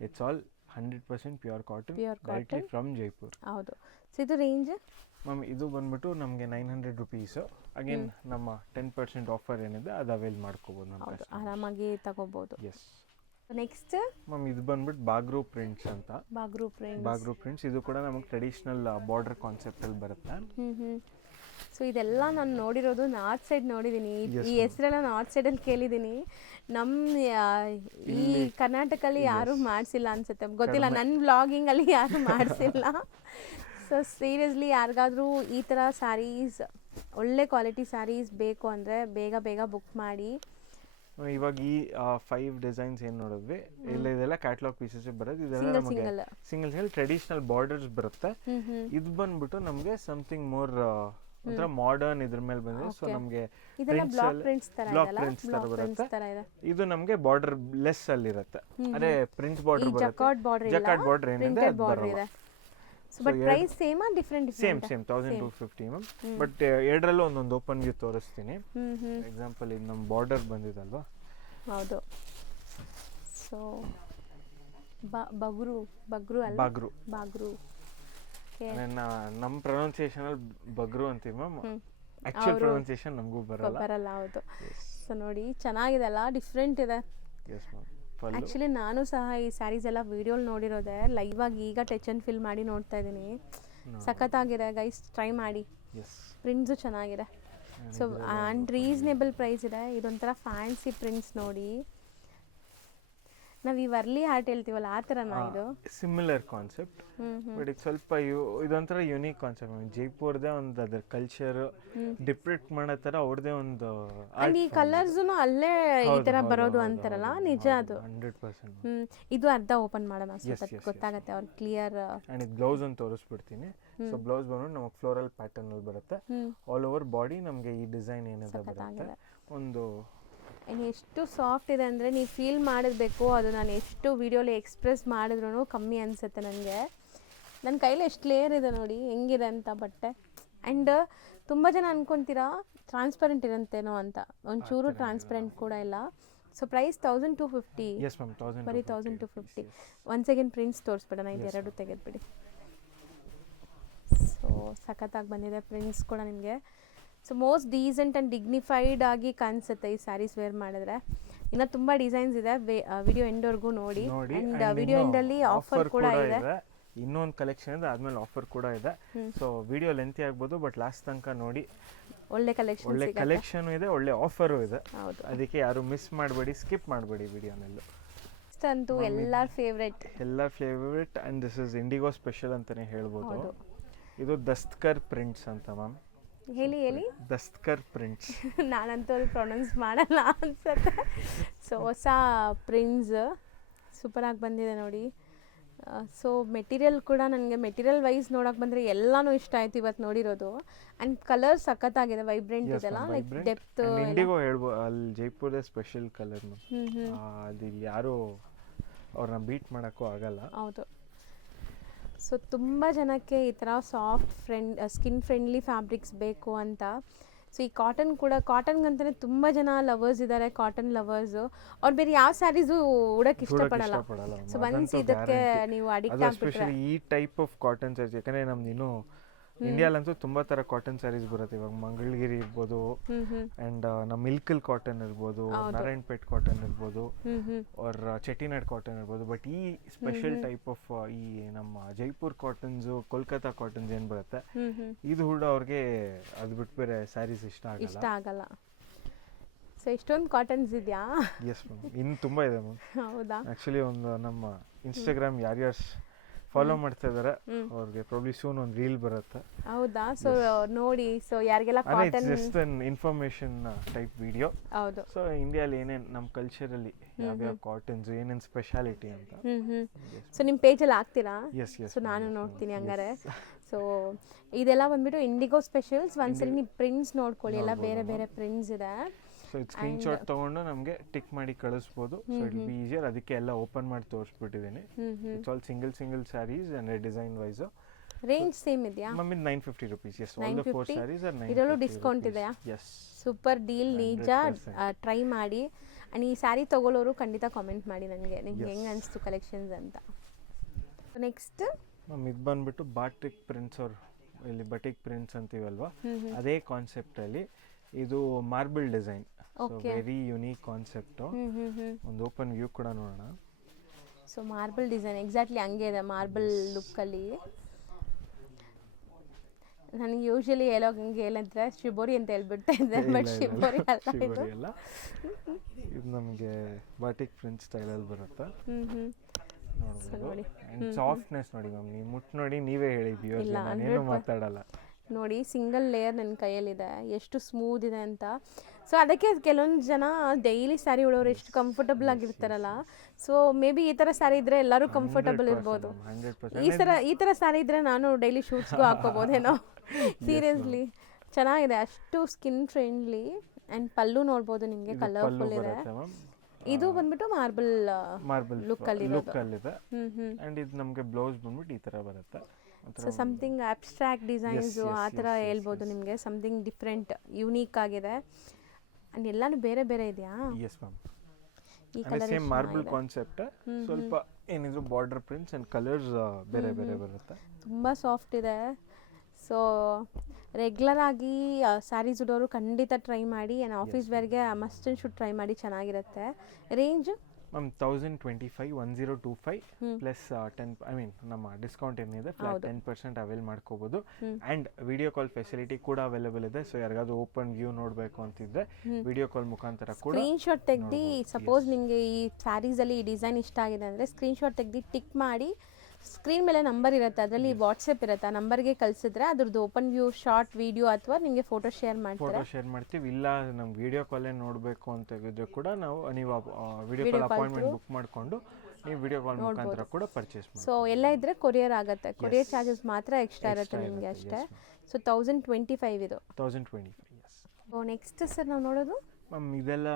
It's all 100% pure cotton directly from Jaipur. ಹೌದು. ಸೊ ಇದು ರೇಂಜ್ ಮ್ಯಾಮ್ ಇದು ಬಂದ್ಬಿಟ್ಟು ನಮಗೆ 900 ರುಪೀಸು. ಅಗೇನ್ ನಮ್ಮ 10% ಆಫರ್ ಏನಿದೆ ಅದು ಅವೈಲ್ ಮಾಡ್ಕೋಬೋದು, ನಮ್ಮ ಆರಾಮಾಗಿ ತಗೋಬೋದು. ಎಸ್. ನೆಕ್ಸ್ಟ್ ಮ್ಯಾಮ್ ಇದು ಬಂದ್ಬಿಟ್ಟು ಬಾಗ್ರೂ ಪ್ರಿಂಟ್ಸ್ ಅಂತ. ಬಾಗ್ರೂ ಪ್ರಿಂಟ್ಸ್ ಇದು ಕೂಡ ನಮಗೆ ಟ್ರೆಡಿಷನಲ್ ಬಾರ್ಡರ್ ಕಾನ್ಸೆಪ್ಟಲ್ಲಿ ಬರುತ್ತೆ. ಸೊ ಇದೆಲ್ಲ ನಾನು ನೋಡಿರೋದು ನಾರ್ತ್ ಸೈಡ್ ನೋಡಿದ್ದೀನಿ. ಈ ಹೆಸರೆಲ್ಲ ನಾರ್ತ್ ಸೈಡಲ್ಲಿ ಕೇಳಿದ್ದೀನಿ. ನಮ್ಮ ಈ ಕರ್ನಾಟಕಲ್ಲಿ ಯಾರೂ ಮಾಡಿಸಿಲ್ಲ ಅನ್ಸುತ್ತೆ, ಗೊತ್ತಿಲ್ಲ. ನನ್ನ ವ್ಲಾಗಿಂಗಲ್ಲಿ ಯಾರೂ ಮಾಡಿಸಿಲ್ಲ. ಸೊ ಸೀರಿಯಸ್ಲಿ ಯಾರಿಗಾದ್ರೂ ಈ ಥರ ಸ್ಯಾರೀಸ್ ಒಳ್ಳೆ ಕ್ವಾಲಿಟಿ ಸ್ಯಾರೀಸ್ ಬೇಕು ಅಂದರೆ ಬೇಗ ಬೇಗ ಬುಕ್ ಮಾಡಿ. ಇವಾಗ ಈ 5 ಡಿಸೈನ್ಸ್ ಏನು ನೋಡಿದ್ವಿ ಇದೆಲ್ಲ ಕ್ಯಾಟ್ಲಾಗ್ ಪೀಸಸ್ ಬರೋದು. ಇದೆಲ್ಲ ನಮಗೆ ಸಿಂಗಲ್ ಟ್ರೆಡಿಷನಲ್ ಬಾರ್ಡರ್ಸ್ ಬರುತ್ತೆ. ಇದು ಬಂದ್ಬಿಟ್ಟು ನಮಗೆ ಸಮಥಿಂಗ್ ಮೋರ್ ಒಂಥರ ಮಾಡರ್ನ್ ಇದ್ರ ಮೇಲೆ ಬಂದಿದೆ. ಸೊ ನಮಗೆ ಬ್ಲಾಕ್ ಪ್ರಿಂಟ್ಸ್ ತರ ಬರುತ್ತೆ. ಇದು ನಮಗೆ ಬಾರ್ಡರ್ ಲೆಸ್ ಅಲ್ಲಿ ಇರುತ್ತೆ. ಅದೇ ಪ್ರಿಂಟ್ ಬಾರ್ಡರ್ ಬರುತ್ತೆ. ಜಕಾರ್ಡ್ ಬಾರ್ಡರ್ ಏನಿದೆ ಅದು ಬರುತ್ತೆ. But price same different same 1250 ma'am. But ಎರಡರಲ್ಲೂ ಒಂದೊಂದು ಓಪನ್ ವ್ಯೂ ತೋರಿಸ್ತೀನಿ. ಎಕ್ಸಾಂಪಲ್ ಇದು ನಮ್ಮ ಬಾರ್ಡರ್ ಬಂದಿದಲ್ವಾ. ಹೌದು. ಸೊ ಬಗ್ರು ಅಲ್ಲ, ಬಾಗ್ರು. ನಮ್ಮ ಪ್ರೊನೌನ್ಸಿಯೇಷನ್ ಅಲ್ಲಿ ಬಗ್ರು ಅಂತೀವಿ ಮ್ಯಾಮ್. ಆಕ್ಚುಯಲ್ ಪ್ರೊನೌನ್ಸಿಯೇಷನ್ ನಮಗೂ ಬರಲ್ಲ. ಹೌದು. ಸೊ ನೋಡಿ ಚೆನ್ನಾಗಿದೆ ಅಲ್ಲ, ಡಿಫ್ರೆಂಟ್ ಇದೆ. Yes ma'am. ಆ್ಯಕ್ಚುಲಿ ನಾನು ಸಹ ಈ ಸ್ಯಾರೀಸ್ ಎಲ್ಲ ವಿಡಿಯೋಲಿ ನೋಡಿರೋದೆ, ಲೈವ್ ಆಗಿ ಈಗ ಟಚ್ ಆ್ಯಂಡ್ ಫೀಲ್ ಮಾಡಿ ನೋಡ್ತಾ ಇದ್ದೀನಿ. ಸಖತ್ತಾಗಿದೆ ಗೈಸ್, ಟ್ರೈ ಮಾಡಿ. ಪ್ರಿಂಟ್ಸು ಚೆನ್ನಾಗಿದೆ. ಸೊ ಆ್ಯಂಡ್ ರೀಸನೇಬಲ್ ಪ್ರೈಸ್ ಇದೆ. ಇದೊಂಥರ ಫ್ಯಾನ್ಸಿ ಪ್ರಿಂಟ್ಸ್ ನೋಡಿ. ನಾವು ಈ ವರ್ಲಿ ಹಾರ್ಟ್ ಹೇಳ್ತೀವಲ್ಲ ಆ ಥರನಾ ಇದು? ಸಿಮಿಲರ್ ಕಾನ್ಸೆಪ್ಟ್, ಬಟ್ ಇದು ಸ್ವಲ್ಪ ಇದೊಂಥರ ಯುನೀಕ್ ಕಾನ್ಸೆಪ್ಟ್. ಜೈಪುರ್ದೇ ಒಂದು ಅದರ ಕಲ್ಚರ್ ಡಿಪ್ರೆಕ್ಟ್ ಮಾಡೋ ಥರ ಅವ್ರದ್ದೇ ಒಂದು. ಆ್ಯಂಡ್ ಈ ಕಲರ್ಸು ಅಲ್ಲೇ ಈ ಥರ ಬರೋದು ಅಂತಾರಲ್ಲ, ನಿಜ ಅದು 100%. ಇದು ಅರ್ಧ ಓಪನ್ ಮಾಡೋಣ, ಗೊತ್ತಾಗತ್ತೆ ಅವ್ರು ಕ್ಲಿಯರ್. ಆ್ಯಂಡ್ ಇದು ಬ್ಲೌಸ್ ಅಂತ ತೋರಿಸ್ಬಿಡ್ತೀನಿ. ಸೊ ಬ್ಲೌಸ್ ಬಂದ್ಬಿಟ್ಟು ನಮಗೆ ಫ್ಲೋರಲ್ ಪ್ಯಾಟರ್ನ್ ಅಲ್ಲಿ ಬರುತ್ತೆ. ಆಲ್ ಓವರ್ ಬಾಡಿ ನಮಗೆ ಈ ಡಿಸೈನ್ ಏನಿದೆ ಬರುತ್ತೆ. ಒಂದು ಎಷ್ಟು ಸಾಫ್ಟ್ ಇದೆ ಅಂದರೆ ನೀವು ಫೀಲ್ ಮಾಡಿರ್ಬೇಕು. ಅದು ನಾನು ಎಷ್ಟು ವಿಡಿಯೋಲಿ ಎಕ್ಸ್ಪ್ರೆಸ್ ಮಾಡಿದ್ರೂ ಕಮ್ಮಿ ಅನಿಸುತ್ತೆ ನನಗೆ. ನನ್ನ ಕೈಲಿ ಎಷ್ಟು ಲೇಯರ್ ಇದೆ ನೋಡಿ ಹೆಂಗಿದೆ ಅಂತ ಬಟ್ಟೆ. ಆ್ಯಂಡ್ ತುಂಬ ಜನ ಅನ್ಕೊತೀರಾ ಟ್ರಾನ್ಸ್ಪರೆಂಟ್ ಇರಂತೇನೋ ಅಂತ, ಒಂಚೂರು ಟ್ರಾನ್ಸ್ಪರೆಂಟ್ ಕೂಡ ಇಲ್ಲ. So price 1250. ಎಸ್ ಮ್ಯಾಮ್, ಬರೀ 1250. ಒನ್ಸ್ ಅಗೇನ್ ಪ್ರಿಂಟ್ಸ್ ತೋರಿಸ್ಬಿಡೋಣ, ಇದು ಎರಡು ತೆಗೆದ್ಬಿಡಿ. ಸೊ ಸಖತ್ತಾಗಿ ಬಂದಿದೆ ಪ್ರಿಂಟ್ಸ್ ಕೂಡ ನಿಮಗೆ. So most decent and dignified ಆಗಿ ಕಾಣಿಸುತ್ತೆ ಈ ಸ್ಯಾರೀಸ್ ವೇರ್ ಮಾಡಿದ್ರೆ. ಇನ್ನು ತುಂಬ ಡಿಸೈನ್ಸ್ ಇದೆ, ವಿಡಿಯೋ ಎಂಡ್ವರೆಗೂ ನೋಡಿ. ಆ್ಯಂಡ್ ವಿಡಿಯೋ ಎಂಡಲ್ಲಿ ಆಫರ್ ಕೂಡ ಇದೆ. ಇನ್ನೊಂದು ಕಲೆಕ್ಷನ್ ಇದೆ, ಆದ್ಮೇಲೆ ಆಫರ್ ಕೂಡ ಇದೆ. ಸೊ ವಿಡಿಯೋ ಲೆಂತಿ ಆಗ್ಬೋದು, ಬಟ್ ಲಾಸ್ಟ್ ತನಕ ನೋಡಿ. ಒಳ್ಳೆ ಕಲೆಕ್ಷನ್ ಇದೆ, ಒಳ್ಳೆ ಆಫರು ಇದೆ. ಅದಕ್ಕೆ ಯಾರು ಮಿಸ್ ಮಾಡಬೇಡಿ, ಸ್ಕಿಪ್ ಮಾಡಬೇಡಿ ವಿಡಿಯೋನೆಲ್ಲ. ಅಂತೂ ಎಲ್ಲರ favourite and this is IndiGo special ಅಂತಲೇ ಹೇಳ್ಬೋದು. ಇದು ದಸ್ತಕರ್ ಪ್ರಿಂಟ್ಸ್ ಅಂತ ಮ್ಯಾಮ್. ಹೇಳಿ ದಸ್ತಕರ್ ಪ್ರಿಂಟ್ಸ್. ನಾನಂತೂ ಅದು ಪ್ರೊನೌನ್ಸ್ ಮಾಡಲ್ಲ ಅನ್ಸುತ್ತೆ. ಸೊ ಹೊಸ ಪ್ರಿಂಟ್ಸ್ ಸೂಪರಾಗಿ ಬಂದಿದೆ ನೋಡಿ. ಸೊ ಮೆಟೀರಿಯಲ್ ಕೂಡ ನನಗೆ ಮೆಟೀರಿಯಲ್ ವೈಸ್ ನೋಡೋಕೆ ಬಂದರೆ ಎಲ್ಲನೂ ಇಷ್ಟ ಆಯಿತು ಇವತ್ತು ನೋಡಿರೋದು. ಆ್ಯಂಡ್ ಕಲರ್ ಸಖತ್ತಾಗಿದೆ, ವೈಬ್ರೆಂಟ್ ಇದೆಲ್ಲ, ಲೈಕ್ ಡೆಪ್ತ್. ಇಂಡಿಗೋ ಹೇಳ್ಬೋದು, ಅಲ್ಲಿ ಜೈಪುರದ ಸ್ಪೆಷಲ್ ಕಲರ್. ಅದು ಯಾರು ಅವ್ರನ್ನ ಬೀಟ್ ಮಾಡೋಕ್ಕೂ ಆಗಲ್ಲ. ಹೌದು. ಸೊ ತುಂಬ ಜನಕ್ಕೆ ಈ ಥರ ಸಾಫ್ಟ್ ಸ್ಕಿನ್ ಫ್ರೆಂಡ್ಲಿ ಫ್ಯಾಬ್ರಿಕ್ಸ್ ಬೇಕು ಅಂತ. ಸೊ ಈ ಕಾಟನ್ ಕೂಡ, ಕಾಟನ್ಗಂತಲೇ ತುಂಬ ಜನ ಲವರ್ಸ್ ಇದ್ದಾರೆ, ಕಾಟನ್ ಲವರ್ಸು. ಅವ್ರು ಬೇರೆ ಯಾವ ಸ್ಯಾರೀಸು ಉಡೋಕ್ಕೆ ಇಷ್ಟಪಡಲ್ಲ. ಸೊ ಒನ್ಸ್ ಇದಕ್ಕೆ ನೀವು ಅಡಿಕ್ಟ್ ಆಗ್ಬಿಟ್ರೆ ಈ ಟೈಪ್ ಆಫ್ ಕಾಟನ್ ಸ್ಯಾರೀಸ್, ಯಾಕಂದರೆ ನಮ್ದು ಇನ್ನೂ ಇಂಡಿಯಾಲಂತೂ ತುಂಬ ಥರ ಕಾಟನ್ ಸ್ಯಾರೀಸ್ ಬರುತ್ತೆ. ಇವಾಗ ಮಂಗಳಗಿರಿ ಇರ್ಬೋದು, ಆ್ಯಂಡ್ ನಮ್ಮ ಇಲ್ಕಲ್ ಕಾಟನ್ ಇರ್ಬೋದು, ನಾರಾಯಣಪೇಟ್ ಕಾಟನ್ ಇರ್ಬೋದು, ಅವ್ರ ಚೆಟ್ಟಿನಾಡ್ ಕಾಟನ್ ಇರ್ಬೋದು. ಬಟ್ ಈ ಸ್ಪೆಷಲ್ ಟೈಪ್ ಆಫ್ ಈ ನಮ್ಮ ಜೈಪುರ್ ಕಾಟನ್ಸು, ಕೋಲ್ಕತ್ತಾ ಕಾಟನ್ಸ್ ಏನು ಬರುತ್ತೆ, ಇದು ಕೂಡ ಅವ್ರಿಗೆ ಅದು ಬಿಟ್ಟು ಬೇರೆ ಸ್ಯಾರೀಸ್ ಇಷ್ಟ ಆಗಲ್ಲ. ಸೊ ಇಷ್ಟೊಂದು ಕಾಟನ್ಸ್ ಇದೆಯಾ? ಎಸ್ ಮ್ಯಾಮ್, ಇನ್ನು ತುಂಬ ಇದೆ ಮ್ಯಾಮ್. ಹೌದಾ? ಆ್ಯಕ್ಚುಲಿ ಒಂದು ನಮ್ಮ ಇನ್ಸ್ಟಾಗ್ರಾಮ್ ಯಾರ್ಯಾರು ಫಾಲೋ ಮಾಡ್ತಾ ಇದ್ದಾರೆ ಅವ್ರಿಗೆ ಪ್ರಾಬ್ಲಿ ಸೂನ್ ಒಂದು ರೀಲ್ ಬರುತ್ತೆ. ಹೌದಾ? ಸೊ ನೋಡಿ, ಸೊ ಯಾರಿಗೆಲ್ಲ cotton just an information type video. ಹೌದು. ಸೊ ಇಂಡಿಯಾಲಿ ಏನೇನು ನಮ್ಮ ಕಲ್ಚರಲ್ಲಿ ಯಾವ್ಯಾವ ಕಾಟನ್ಸ್ ಏನೇನು ಸ್ಪೆಷಾಲಿಟಿ ಅಂತ. ಸೊ ನಿಮ್ಮ ಪೇಜಲ್ಲಿ ಹಾಕ್ತೀರಾ? ಎಸ್. ಸೊ ನಾನು ನೋಡ್ತೀನಿ ಹಂಗಾರೆ. ಸೊ ಇದೆಲ್ಲ ಬಂದ್ಬಿಟ್ಟು ಇಂಡಿಗೋ ಸ್ಪೆಷಲ್ಸ್. ಒಂದ್ಸಲಿ ನೀವು ಪ್ರಿಂಟ್ಸ್ ನೋಡ್ಕೊಳ್ಳಿ, ಎಲ್ಲ ಬೇರೆ ಬೇರೆ ಪ್ರಿಂಟ್ಸ್ ಇದೆ. ಸೊ ಇದು ಸ್ಕ್ರೀನ್ಶಾಟ್ ತೊಗೊಂಡು ನಮಗೆ ಟಿಕ್ ಮಾಡಿ ಕಳಿಸ್ಬೋದು. So it be easier. ಅದಕ್ಕೆ ಎಲ್ಲ ಓಪನ್ ಮಾಡಿ ತೋರಿಸ್ಬಿಟ್ಟಿದ್ದೀನಿ. It's all single saris and design wise. Range same ಇದೆಯಾ ಮ್ಯಾಮ್? ಇದು 950 rupees. Yes, all the 4 saris are 950. ಇದರಲ್ಲೂ ಡಿಸ್ಕೌಂಟ್ ಇದೆಯಾ? Yes, super deal. ನಿಜ ಟ್ರೈ ಮಾಡಿ. ಆ್ಯಂಡ್ ಈ ಸ್ಯಾರಿ ತೊಗೊಳ್ಳೋರು ಖಂಡಿತ ಕಾಮೆಂಟ್ ಮಾಡಿ ನನಗೆ, ನಿಮ್ಗೆ ಹೆಂಗೆ ಅನಿಸ್ತು ಕಲೆಕ್ಷನ್ಸ್ ಅಂತ. ನೆಕ್ಸ್ಟ್ ಮ್ಯಾಮ್ ಇದು ಬಂದುಬಿಟ್ಟು ಬಾಟಿಕ್ ಪ್ರಿಂಟ್ಸ್, ಅವ್ರು ಇಲ್ಲಿ ಬಟಿಕ್ ಪ್ರಿಂಟ್ಸ್ ಅಂತೀವಲ್ವಾ, ಅದೇ ಕಾನ್ಸೆಪ್ಟಲ್ಲಿ ಇದು marble design. So very unique concept. ಒಂದು ಓಪನ್ ವ್ಯೂ ಕೂಡ ನೋಡೋಣ. ಸೊ ಮಾರ್ಬಲ್ ಡಿಸೈನ್ ಎಕ್ಸಾಕ್ಟ್ಲಿ ಹಂಗೆ ಇದೆ, ಮಾರ್ಬಲ್ ಲುಕ್ಕಲ್ಲಿ. ನನಗೆ ಯೂಶಲಿ ಹೇಳಂದ್ರೆ ಶಿಬೋರಿ ಅಂತ ಹೇಳ್ಬಿಡ್ತಾ ಇದ್ದೆ, ಬಟ್ ಶಿಬೋರಿ ಅಲ್ಲ. ಇದು ನಮಗೆ ಬಾಟಿಕ್ ಪ್ರಿಂಟ್ ಸ್ಟೈಲಲ್ಲಿ ಬರುತ್ತೆ. ನೋಡ್ಬೋದು. ಆ್ಯಂಡ್ ಸಾಫ್ಟ್ನೆಸ್ ನೋಡಿ ಮ್ಯಾಮ್, ನೀವು ಮುಟ್ಟು ನೋಡಿ ನೀವೇ ಹೇಳಿದ್ವಿ, ನಾನೇನು ಮಾತಾಡಲ್ಲ. ನೋಡಿ ಸಿಂಗಲ್ ಲೇಯರ್ ನನ್ನ ಕೈಯಲ್ಲಿದೆ, ಎಷ್ಟು ಸ್ಮೂತ್ ಇದೆ ಅಂತ. ಸೊ ಅದಕ್ಕೆ ಕೆಲವೊಂದು ಜನ ಡೈಲಿ ಸ್ಯಾರಿ ಉಡೋರು ಎಷ್ಟು ಕಂಫರ್ಟಬಲ್ ಆಗಿರ್ತಾರಲ್ಲ, ಸೊ ಮೇ ಬಿ ಈ ಥರ ಸ್ಯಾರಿ ಇದ್ದರೆ ಎಲ್ಲರೂ ಕಂಫರ್ಟಬಲ್ ಇರ್ಬೋದು. 100%. ಈ ಥರ ಸ್ಯಾರಿ ಇದ್ದರೆ ನಾನು ಡೈಲಿ ಶೂಟ್ಸ್ಗೂ ಹಾಕ್ಕೋಬೋದೇನೋ. ಸೀರಿಯಸ್ಲಿ ಚೆನ್ನಾಗಿದೆ, ಅಷ್ಟು ಸ್ಕಿನ್ ಫ್ರೆಂಡ್ಲಿ. ಆ್ಯಂಡ್ ಪಲ್ಲು ನೋಡ್ಬೋದು ನಿಮಗೆ ಕಲರ್ಫುಲ್ ಇದೆ. ಇದು ಬಂದ್ಬಿಟ್ಟು ಮಾರ್ಬಲ್ ಲುಕ್ಕಲ್ಲಿ ಇದೆ. ಆ್ಯಂಡ್ ಇದು ನಮಗೆ ಬ್ಲೌಸ್ ಬಂದ್ಬಿಟ್ಟು ಈ ಥರ ಬರುತ್ತೆ. ಸೊ ಸಮಥಿಂಗ್ ಅಬ್ಸ್ಟ್ರಾಕ್ಟ್ ಡಿಸೈನ್ಸು ಆ ಥರ ಹೇಳ್ಬೋದು ನಿಮಗೆ. ಸಮಥಿಂಗ್ ಡಿಫ್ರೆಂಟ್ ಯೂನೀಕ್ ಆಗಿದೆ. ಆ್ಯಂಡ್ ಎಲ್ಲನೂ ಬೇರೆ ಬೇರೆ ಇದೆಯಾ? Yes ma'am, same marble concept, ಸ್ವಲ್ಪ ಏನಿದ್ರು ಬಾರ್ಡರ್ ಪ್ರಿಂಟ್ಸ್ ಆ್ಯಂಡ್ ಕಲರ್ಸ್ ಬೇರೆ ಬೇರೆ ಬರುತ್ತೆ. ತುಂಬ ಸಾಫ್ಟ್ ಇದೆ. ಸೊ ರೆಗ್ಯುಲರ್ ಆಗಿ ಸ್ಯಾರೀಸ್ ಉಡೋರು ಖಂಡಿತ ಟ್ರೈ ಮಾಡಿ. ಆ್ಯಂಡ್ ಆಫೀಸ್ ವೇರ್ಗೆ ಮಸ್ಟ್ ಆ್ಯಂಡ್ ಶುಡ್ ಟ್ರೈ ಮಾಡಿ, ಚೆನ್ನಾಗಿರುತ್ತೆ. Range ma'am 1025 plus 10 I mean ನಮ್ಮ ಡಿಸ್ಕೌಂಟ್ ಏನಿದೆ ಫ್ಲಾಟ್ 10% ಅವೈಲ್ ಮಾಡ್ಕೋಬೋದು. ಆ್ಯಂಡ್ ವಿಡಿಯೋ ಕಾಲ್ ಫೆಸಿಲಿಟಿ ಕೂಡ ಅವೈಲೇಬಲ್ ಇದೆ. ಸೊ ಯಾರಿಗಾದ್ರು ಓಪನ್ ವ್ಯೂ ನೋಡಬೇಕು ಅಂತಿದ್ರೆ ವಿಡಿಯೋ ಕಾಲ್ ಮುಖಾಂತರ ಕೂಡ ಸ್ಕ್ರೀನ್ಶಾಟ್ ತೆಗ್ದು, ಸಪೋಸ್ ನಿಮಗೆ ಈ ಸ್ಯಾರೀಸಲ್ಲಿ ಈ ಡಿಸೈನ್ ಇಷ್ಟ ಆಗಿದೆ ಅಂದರೆ ಸ್ಕ್ರೀನ್ಶಾಟ್ ತೆಗ್ದು ಟಿಕ್ ಮಾಡಿ, ಸ್ಕ್ರೀನ್ ಮೇಲೆ ನಂಬರ್ ಇರುತ್ತೆ, ಅದರಲ್ಲಿ ವಾಟ್ಸಪ್ ಇರುತ್ತೆ, ಆ ನಂಬರ್ಗೆ ಕಳಿಸಿದ್ರೆ ಅದ್ರದ್ದು ಓಪನ್ ವ್ಯೂ ಶಾರ್ಟ್ ವಿಡಿಯೋ ಅಥವಾ ನಿಮಗೆ ಫೋಟೋ ಶೇರ್ ಮಾಡ್ತೀವಿ. ಇಲ್ಲ ನಮ್ಗೆ ವಿಡಿಯೋ ಕಾಲೇ ನೋಡಬೇಕು ಅಂತ ಇದ್ರೆ ಕೂಡ ನಾವು ನೀವು ವಿಡಿಯೋ ಕಾಲ್ ಅಪಾಯಿಂಟ್ಮೆಂಟ್ ಬುಕ್ ಮಾಡಿಕೊಂಡು ನೀವು ವಿಡಿಯೋ ಕಾಲ್ ಮುಖಾಂತರ ಕೂಡ ಪರ್ಚೇಸ್ ಮಾಡಿ. ಸೊ ಎಲ್ಲ ಇದ್ರೆ ಕೊರಿಯರ್ ಆಗುತ್ತೆ. ಕೊರಿಯರ್ ಚಾರ್ಜಸ್ ಮಾತ್ರ ಎಕ್ಸ್ಟ್ರಾ ಇರುತ್ತೆ ನಿಮಗೆ ಅಷ್ಟೇ. ಸೊ 1025 ಇದು 1025. ಎಸ್. ನೆಕ್ಸ್ಟ್ ಸರ್ ನಾವು ನೋಡೋದು ಮ್ಯಾಮ್ ಇದೆಲ್ಲ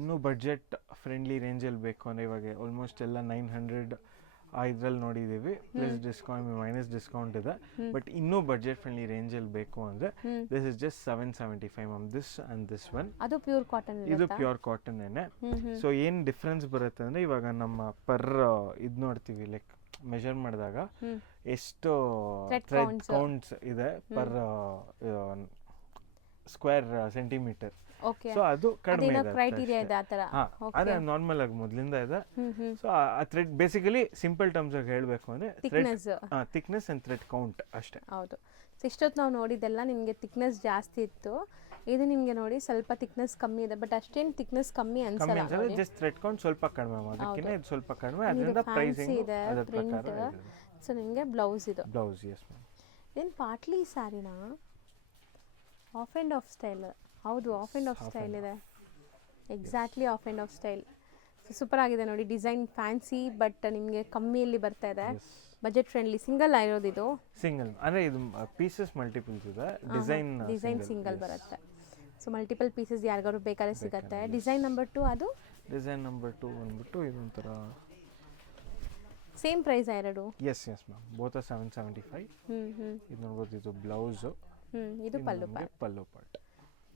ಇನ್ನೂ ಬಡ್ಜೆಟ್ ಫ್ರೆಂಡ್ಲಿ ರೇಂಜಲ್ಲಿ ಬೇಕು ಅಂದರೆ ಇವಾಗ ಆಲ್ಮೋಸ್ಟ್ ಎಲ್ಲ 900 ಇದ್ರಲ್ಲಿ ನೋಡಿದ್ದೀವಿ, ಪ್ಲಸ್ ಡಿಸ್ಕೌಂಟ್ ಮೈನಸ್ ಡಿಸ್ಕೌಂಟ್ ಇದೆ. ಬಟ್ ಇನ್ನೂ ಬಡ್ಜೆಟ್ ಫ್ರೆಂಡ್ಲಿ ರೇಂಜಲ್ಲಿ ಬೇಕು ಅಂದರೆ this is just 775 ma'am. This and this one ಅದು ಪ್ಯೂರ್ ಕಾಟನ್, ಇದು ಪ್ಯೂರ್ ಕಾಟನ್ ಏನೇ. ಸೊ ಏನು ಡಿಫ್ರೆನ್ಸ್ ಬರುತ್ತೆ ಅಂದರೆ ಇವಾಗ ನಮ್ಮ ಪರ್ ಇದು ನೋಡ್ತೀವಿ, ಲೈಕ್ ಮೆಷರ್ ಮಾಡಿದಾಗ ಎಷ್ಟು ಥ್ರೆಡ್ ಕೌಂಟ್ಸ್ ಇದೆ ಪರ್ ಸ್ಕ್ವೇರ್ ಸೆಂಟಿಮೀಟರ್. ಸೊ ಅದು ಕಡಿಮೆ ಇದೆ. ಅದೇ ನಾರ್ಮಲ್ ಆಗಿ ಮೊದಲಿಂದ ಇದೆ. ಸೊ ಆ ಥ್ರೆಡ್ ಬೇಸಿಕಲಿ ಸಿಂಪಲ್ ಟರ್ಮ್ಸ್ ಆಗಿ ಹೇಳಬೇಕು ಅಂದರೆ ಥಿಕ್ನೆಸ್ ಅಂಡ್ ಥ್ರೆಡ್ ಕೌಂಟ್ ಅಷ್ಟೇ. ಹೌದು. ಇಷ್ಟೊತ್ತು ನಾವು ನೋಡಿದ್ದೆಲ್ಲ ನಿಮಗೆ ಥಿಕ್ನೆಸ್ ಜಾಸ್ತಿ ಇತ್ತು, ಇದು ನಿಮಗೆ ನೋಡಿ ಸ್ವಲ್ಪ ಥಿಕ್ನೆಸ್ ಕಮ್ಮಿ ಇದೆ. ಬಟ್ ಅಷ್ಟೇನು ಥಿಕ್ನೆಸ್ ಕಮ್ಮಿ ಅನ್ಸಲ್ಲ, ಜಸ್ಟ್ ಥ್ರೆಡ್ ಕೌಂಟ್ ಸ್ವಲ್ಪ ಕಡಿಮೆ, ಅದಕ್ಕಿಂತ ಇದು ಸ್ವಲ್ಪ ಕಡಿಮೆ. ಅದರಿಂದ ಪ್ರೈಸಿಂಗ್ ಇದೆ, ಪ್ರಿಂಟ್. ಸೊ ನಿಮಗೆ ಬ್ಲೌಸ್ ಇದು ಬ್ಲೌಸ್. Yes ma'am. ಏನು ಪಾಟ್ಲಿ ಸ್ಯಾರಿನಾ? Half and half style. ಹೌದು, ಆಫ್ ಆ್ಯಂಡ್ ಆಫ್ ಸ್ಟೈಲ್ ಇದೆ. Exactly half and half style. Super ಆಗಿದೆ ನೋಡಿ, ಡಿಸೈನ್ ಫ್ಯಾನ್ಸಿ ಬಟ್ ನಿಮಗೆ ಕಮ್ಮಿಯಲ್ಲಿ ಬರ್ತಾ ಇದೆ, ಬಜೆಟ್ ಫ್ರೆಂಡ್ಲಿ. ಸಿಂಗಲ್ ಆಗಿರೋದು ಇದು? ಸಿಂಗಲ್ ಅಂದರೆ ಇದು ಪೀಸಸ್ ಮಲ್ಟಿಪಲ್ಸ್ ಇದೆ, ಡಿಸೈನ್ ಸಿಂಗಲ್ ಬರುತ್ತೆ. ಸೊ ಮಲ್ಟಿಪಲ್ ಪೀಸಸ್ ಯಾರಿಗಾದ್ರು ಬೇಕಾದ್ರೆ ಸಿಗುತ್ತೆ. ಡಿಸೈನ್ ನಂಬರ್ 2 ಅದು? ಡಿಸೈನ್ ನಂಬರ್ 2 ಬಂದ್ಬಿಟ್ಟು ಇದೊಂಥರ ಸೇಮ್ ಪ್ರೈಸ್ ಎರಡು? Yes ma'am, both 775. ಇದು ನೋಡ್ಬೋದು, ಇದು ಬ್ಲೌಸು, ಇದು ಪಲ್ಲು ಪಾರ್ಟ್.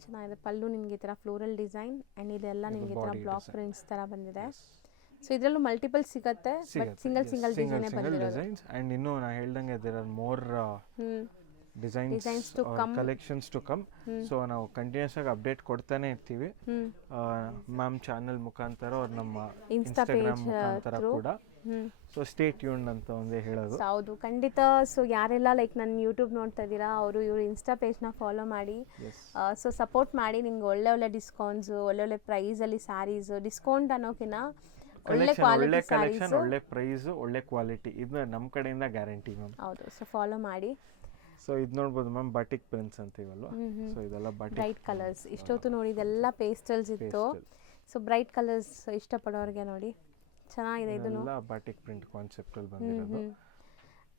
ಚೆನ್ನಾಗಿದೆ. ಪಲ್ಲು ನಿಮಗೆ ಈ ಥರ ಫ್ಲೋರಲ್ ಡಿಸೈನ್ ಆ್ಯಂಡ್ ಇದೆಲ್ಲ ನಿಮಗೆ ಈ ಥರ ಬ್ಲಾಕ್ ಪ್ರಿಂಟ್ಸ್ ಥರ ಬಂದಿದೆ. ಸೊ ಇದರಲ್ಲೂ ಮಲ್ಟಿಪಲ್ ಸಿಗುತ್ತೆ, ಬಟ್ ಸಿಂಗಲ್ ಡಿಸೈನ್ ಬಂದಿರೋದು. ಆ್ಯಂಡ್ ಇನ್ನೂ ನಾನು ಹೇಳ್ದಂಗೆ there are more designs to come, collections to come. So ನಾವು ಕಂಟಿನ್ಯೂಸ್ ಆಗಿ ಅಪ್ಡೇಟ್ ಕೊಡ್ತಾನೆ ಇರ್ತೀವಿ ಮ್ಯಾಮ್ ಚಾನಲ್ ಮುಖಾಂತರ ಅವ್ರು ನಮ್ಮ ಇನ್ಸ್ಟಾಗ್ರಾಮ್ ಮುಖಾಂತರ ಕೂಡ. ಸೊ ಸ್ಟೇ ಟ್ಯೂನ್ಡ್ ಅಂತ ಒಂದೇ ಹೇಳೋದು. ಹೌದು, ಖಂಡಿತ. ಸೊ ಯಾರೆಲ್ಲ ಲೈಕ್ ನನ್ನ ಯೂಟ್ಯೂಬ್ ನೋಡ್ತಾ ಇದ್ದೀರಾ ಅವರು ಇವ್ರ ಇನ್ಸ್ಟಾ ಪೇಜ್ನ ಫಾಲೋ ಮಾಡಿ. ಸೊ ಸಪೋರ್ಟ್ ಮಾಡಿ. ನಿಮ್ಗೆ ಒಳ್ಳೆ ಡಿಸ್ಕೌಂಟ್ಸು, ಒಳ್ಳೊಳ್ಳೆ ಪ್ರೈಸಲ್ಲಿ ಸ್ಯಾರೀಸು. ಡಿಸ್ಕೌಂಟ್ ಅನ್ನೋಕಿನ ಒಳ್ಳೆ ಕಲೆಕ್ಷನ್, ಒಳ್ಳೆ ಪ್ರೈಸ್, ಒಳ್ಳೆ ಕ್ವಾಲಿಟಿ, ಇದನ್ನ ನಮ್ಮ ಕಡೆಯಿಂದ ಗ್ಯಾರಂಟಿ ಮ್ಯಾಮ್. ಹೌದು. ಸೊ ಫಾಲೋ ಮಾಡಿ. ಸೊ ಇದು ನೋಡ್ಬೋದು ಮ್ಯಾಮ್, ಬಾಟಿಕ್ ಪ್ರಿಂಟ್ಸ್ ಅಂತೀವಲ್ವ. ಸೊ ಇದೆಲ್ಲ ಬ್ರೈಟ್ ಕಲರ್ಸ್. ಇಷ್ಟೊತ್ತು ನೋಡಿ ಇದೆಲ್ಲ ಪೇಸ್ಟಲ್ಸ್ ಇತ್ತು. ಸೊ ಬ್ರೈಟ್ ಕಲರ್ಸ್ ಇಷ್ಟಪಡೋರಿಗೆ ನೋಡಿ ಚೆನ್ನಾಗಿದೆ. ಇದನ್ನು ಬಾಟಿಕ್ ಪ್ರಿಂಟ್ ಕಾನ್ಸೆಪ್ಟ್ ಅಲ್ಲಿ ಬಂದಿರೋದು.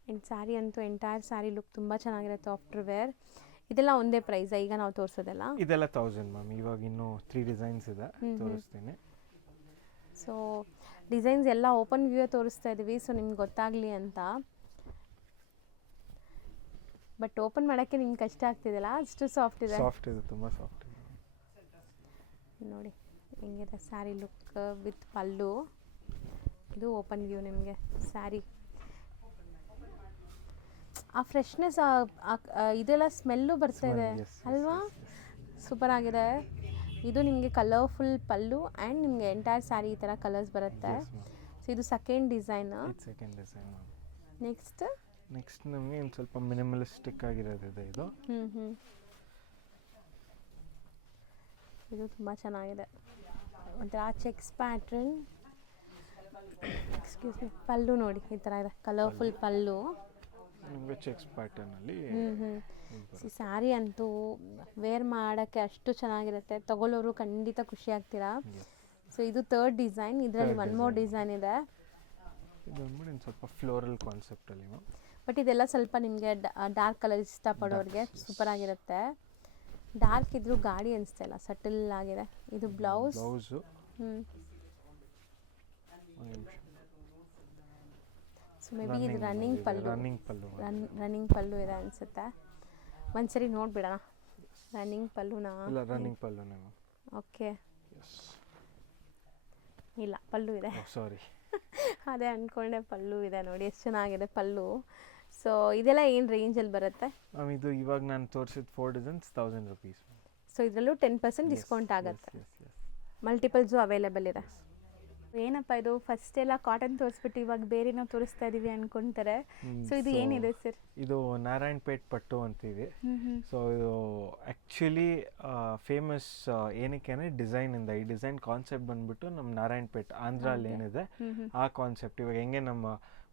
ಆ್ಯಂಡ್ ಸ್ಯಾರಿ ಅಂತೂ ಎಂಟೈರ್ ಸ್ಯಾರಿ ಲುಕ್ ತುಂಬ ಚೆನ್ನಾಗಿರುತ್ತೆ. ಆಫ್ಟರ್ ವೇರ್ ಇದೆಲ್ಲ ಒಂದೇ ಪ್ರೈಸ್ ಈಗ ನಾವು ತೋರಿಸೋದೆಲ್ಲ? ಇದೆಲ್ಲ 1000 ಮ್ಯಾಮ್. ಇವಾಗ ಇನ್ನೂ 3 ಡಿಸೈನ್ಸ್ ಇದೆ, ತೋರಿಸ್ತೀನಿ. ಸೊ ಡಿಸೈನ್ಸ್ ಎಲ್ಲ ಓಪನ್ ವ್ಯೂ ತೋರಿಸ್ತಾ ಇದ್ದೀವಿ, ಸೊ ನಿಮ್ಗೆ ಗೊತ್ತಾಗಲಿ ಅಂತ. ಬಟ್ ಓಪನ್ ಮಾಡೋಕ್ಕೆ ನಿಮ್ಗೆ ಕಷ್ಟ ಆಗ್ತಿದೆಯಲ್ಲ, ಅಷ್ಟು ಸಾಫ್ಟ್ ಇದೆ. ತುಂಬ ಸಾಫ್ಟ್ ಇದೆ ನೋಡಿ ಹೆಂಗಿದೆ ಸ್ಯಾರಿ ಲುಕ್ ವಿತ್ ಪಲ್ಲು. ಇದು ಓಪನ್ ವ್ಯೂ ನಿಮಗೆ ಸ್ಯಾರಿ. ಆ ಫ್ರೆಶ್ನೆಸ್, ಇದೆಲ್ಲ ಸ್ಮೆಲ್ಲು ಬರ್ತಾ ಇದೆ ಅಲ್ವಾ? ಸೂಪರ್ ಆಗಿದೆ. ಇದು ನಿಮಗೆ ಕಲರ್ಫುಲ್ ಪಲ್ಲು ಆ್ಯಂಡ್ ನಿಮಗೆ ಎಂಟೈರ್ ಸ್ಯಾರಿ ಈ ಥರ ಕಲರ್ಸ್ ಬರುತ್ತೆ. ಸೊ ಇದು ಸೆಕೆಂಡ್ ಡಿಸೈನ್. ನೆಕ್ಸ್ಟ್ ನಮಗೆ ಒಂದು ಸ್ವಲ್ಪ ಮಿನಿಮಲಿಸ್ಟಿಕ್ ಆಗಿರೋದಿದೆ ಇದು. ಇದು ತುಂಬ ಚೆನ್ನಾಗಿದೆ, ಒಂಥರ ಚೆಕ್ಸ್ ಪ್ಯಾಟ್ರನ್. Excuse me. ಪಲ್ಲು ನೋಡಿ ಈ ಥರ ಇದೆ, ಕಲರ್ಫುಲ್ ಪಲ್ಲು. ನಿಮಗೆ ಚೆಕ್ಸ್ ಪ್ಯಾಟರ್ನಲ್ಲಿ ಸ್ಯಾರಿ ಅಂತೂ ವೇರ್ ಮಾಡೋಕ್ಕೆ ಅಷ್ಟು ಚೆನ್ನಾಗಿರುತ್ತೆ, ತಗೊಳ್ಳೋರು ಖಂಡಿತ ಖುಷಿ ಆಗ್ತೀರಾ. ಸೊ ಇದು ಥರ್ಡ್ ಡಿಸೈನ್, ಇದರಲ್ಲಿ ಒನ್ ಮೋರ್ ಡಿಸೈನ್ ಇದೆ. ಇದು ಬಂದ್ಬಿಟ್ಟು ಸ್ವಲ್ಪ ಫ್ಲೋರಲ್ ಕಾನ್ಸೆಪ್ಟಲ್ಲಿ ಮ್ಯಾಮ್. ಬಟ್ ಇದೆಲ್ಲ ಸ್ವಲ್ಪ ನಿಮಗೆ ಡಾರ್ಕ್ ಕಲರ್ ಇಷ್ಟಪಡೋರಿಗೆ ಸೂಪರ್ ಆಗಿರುತ್ತೆ. ಡಾರ್ಕ್ ಇದ್ರೂ ಗಾಡಿ ಅನಿಸ್ತಾ ಇಲ್ಲ, ಸಟಲ್ ಆಗಿದೆ. ಇದು ಬ್ಲೌಸು. ಸೊ ಮೇ ಬಿ ಇದು ರನ್ನಿಂಗ್ ಪಲ್ಲು ಇದೆ ಅನಿಸುತ್ತೆ. ಒಂದ್ಸರಿ ನೋಡ್ಬಿಡೋಣ ರನ್ನಿಂಗ್ ಪಲ್ಲುನಾ. ರನ್ನಿಂಗ್ ಪಲ್ಲುನೇ ಮ್ಯಾಮ್. ಓಕೆ, ಇಲ್ಲ ಪಲ್ಲು ಇದೆ. ಸಾರಿ ಅದೇ ಅಂದ್ಕೊಂಡೆ, ಪಲ್ಲು ಇದೆ ನೋಡಿ, ಎಷ್ಟು ಚೆನ್ನಾಗಿದೆ ಪಲ್ಲು. ಸೊ ಇದೆಲ್ಲ ಏನು ರೇಂಜಲ್ಲಿ ಬರುತ್ತೆ ಮ್ಯಾಮ್? ಇದು ಇವಾಗ ನಾನು ತೋರಿಸಿದ 4 ಡಿಸೈನ್ಸ್ 1000 rupees. ಸೊ ಇದರಲ್ಲೂ 10% ಡಿಸ್ಕೌಂಟ್ ಆಗುತ್ತೆ. ಮಲ್ಟಿಪಲ್ಸು ಅವೈಲೇಬಲ್ ಇದೆ. ಏನಪ್ಪ ಇದು ಫಸ್ಟ್ ಎಲ್ಲ ಕಾಟನ್ ತೋರಿಸ್ಬಿಟ್ಟು ಇವಾಗ ಬೇರೆನೋ ತೋರಿಸ್ತಾ ಇದೀವಿ ಅನ್ಕೊಂತಾರೆ. ಸೊ ಇದು ಏನಿದೆ ಸರ್? ಇದು ನಾರಾಯಣಪೇಟ್ ಪಟ್ಟು ಅಂತೀವಿ. ಸೊ ಇದು ಆ್ಯಕ್ಚುಲಿ ಫೇಮಸ್ ಏನಕ್ಕೆ ಅಂದರೆ ಡಿಸೈನಿಂದ. ಈ ಡಿಸೈನ್ ಕಾನ್ಸೆಪ್ಟ್ ಬಂದ್ಬಿಟ್ಟು ನಮ್ಮ ನಾರಾಯಣಪೇಟ್ ಆಂಧ್ರಲ್ಲಿ ಏನಿದೆ ಆ ಕಾನ್ಸೆಪ್ಟ್. ಇವಾಗ ಹೆಂಗೆ ನಮ್ಮ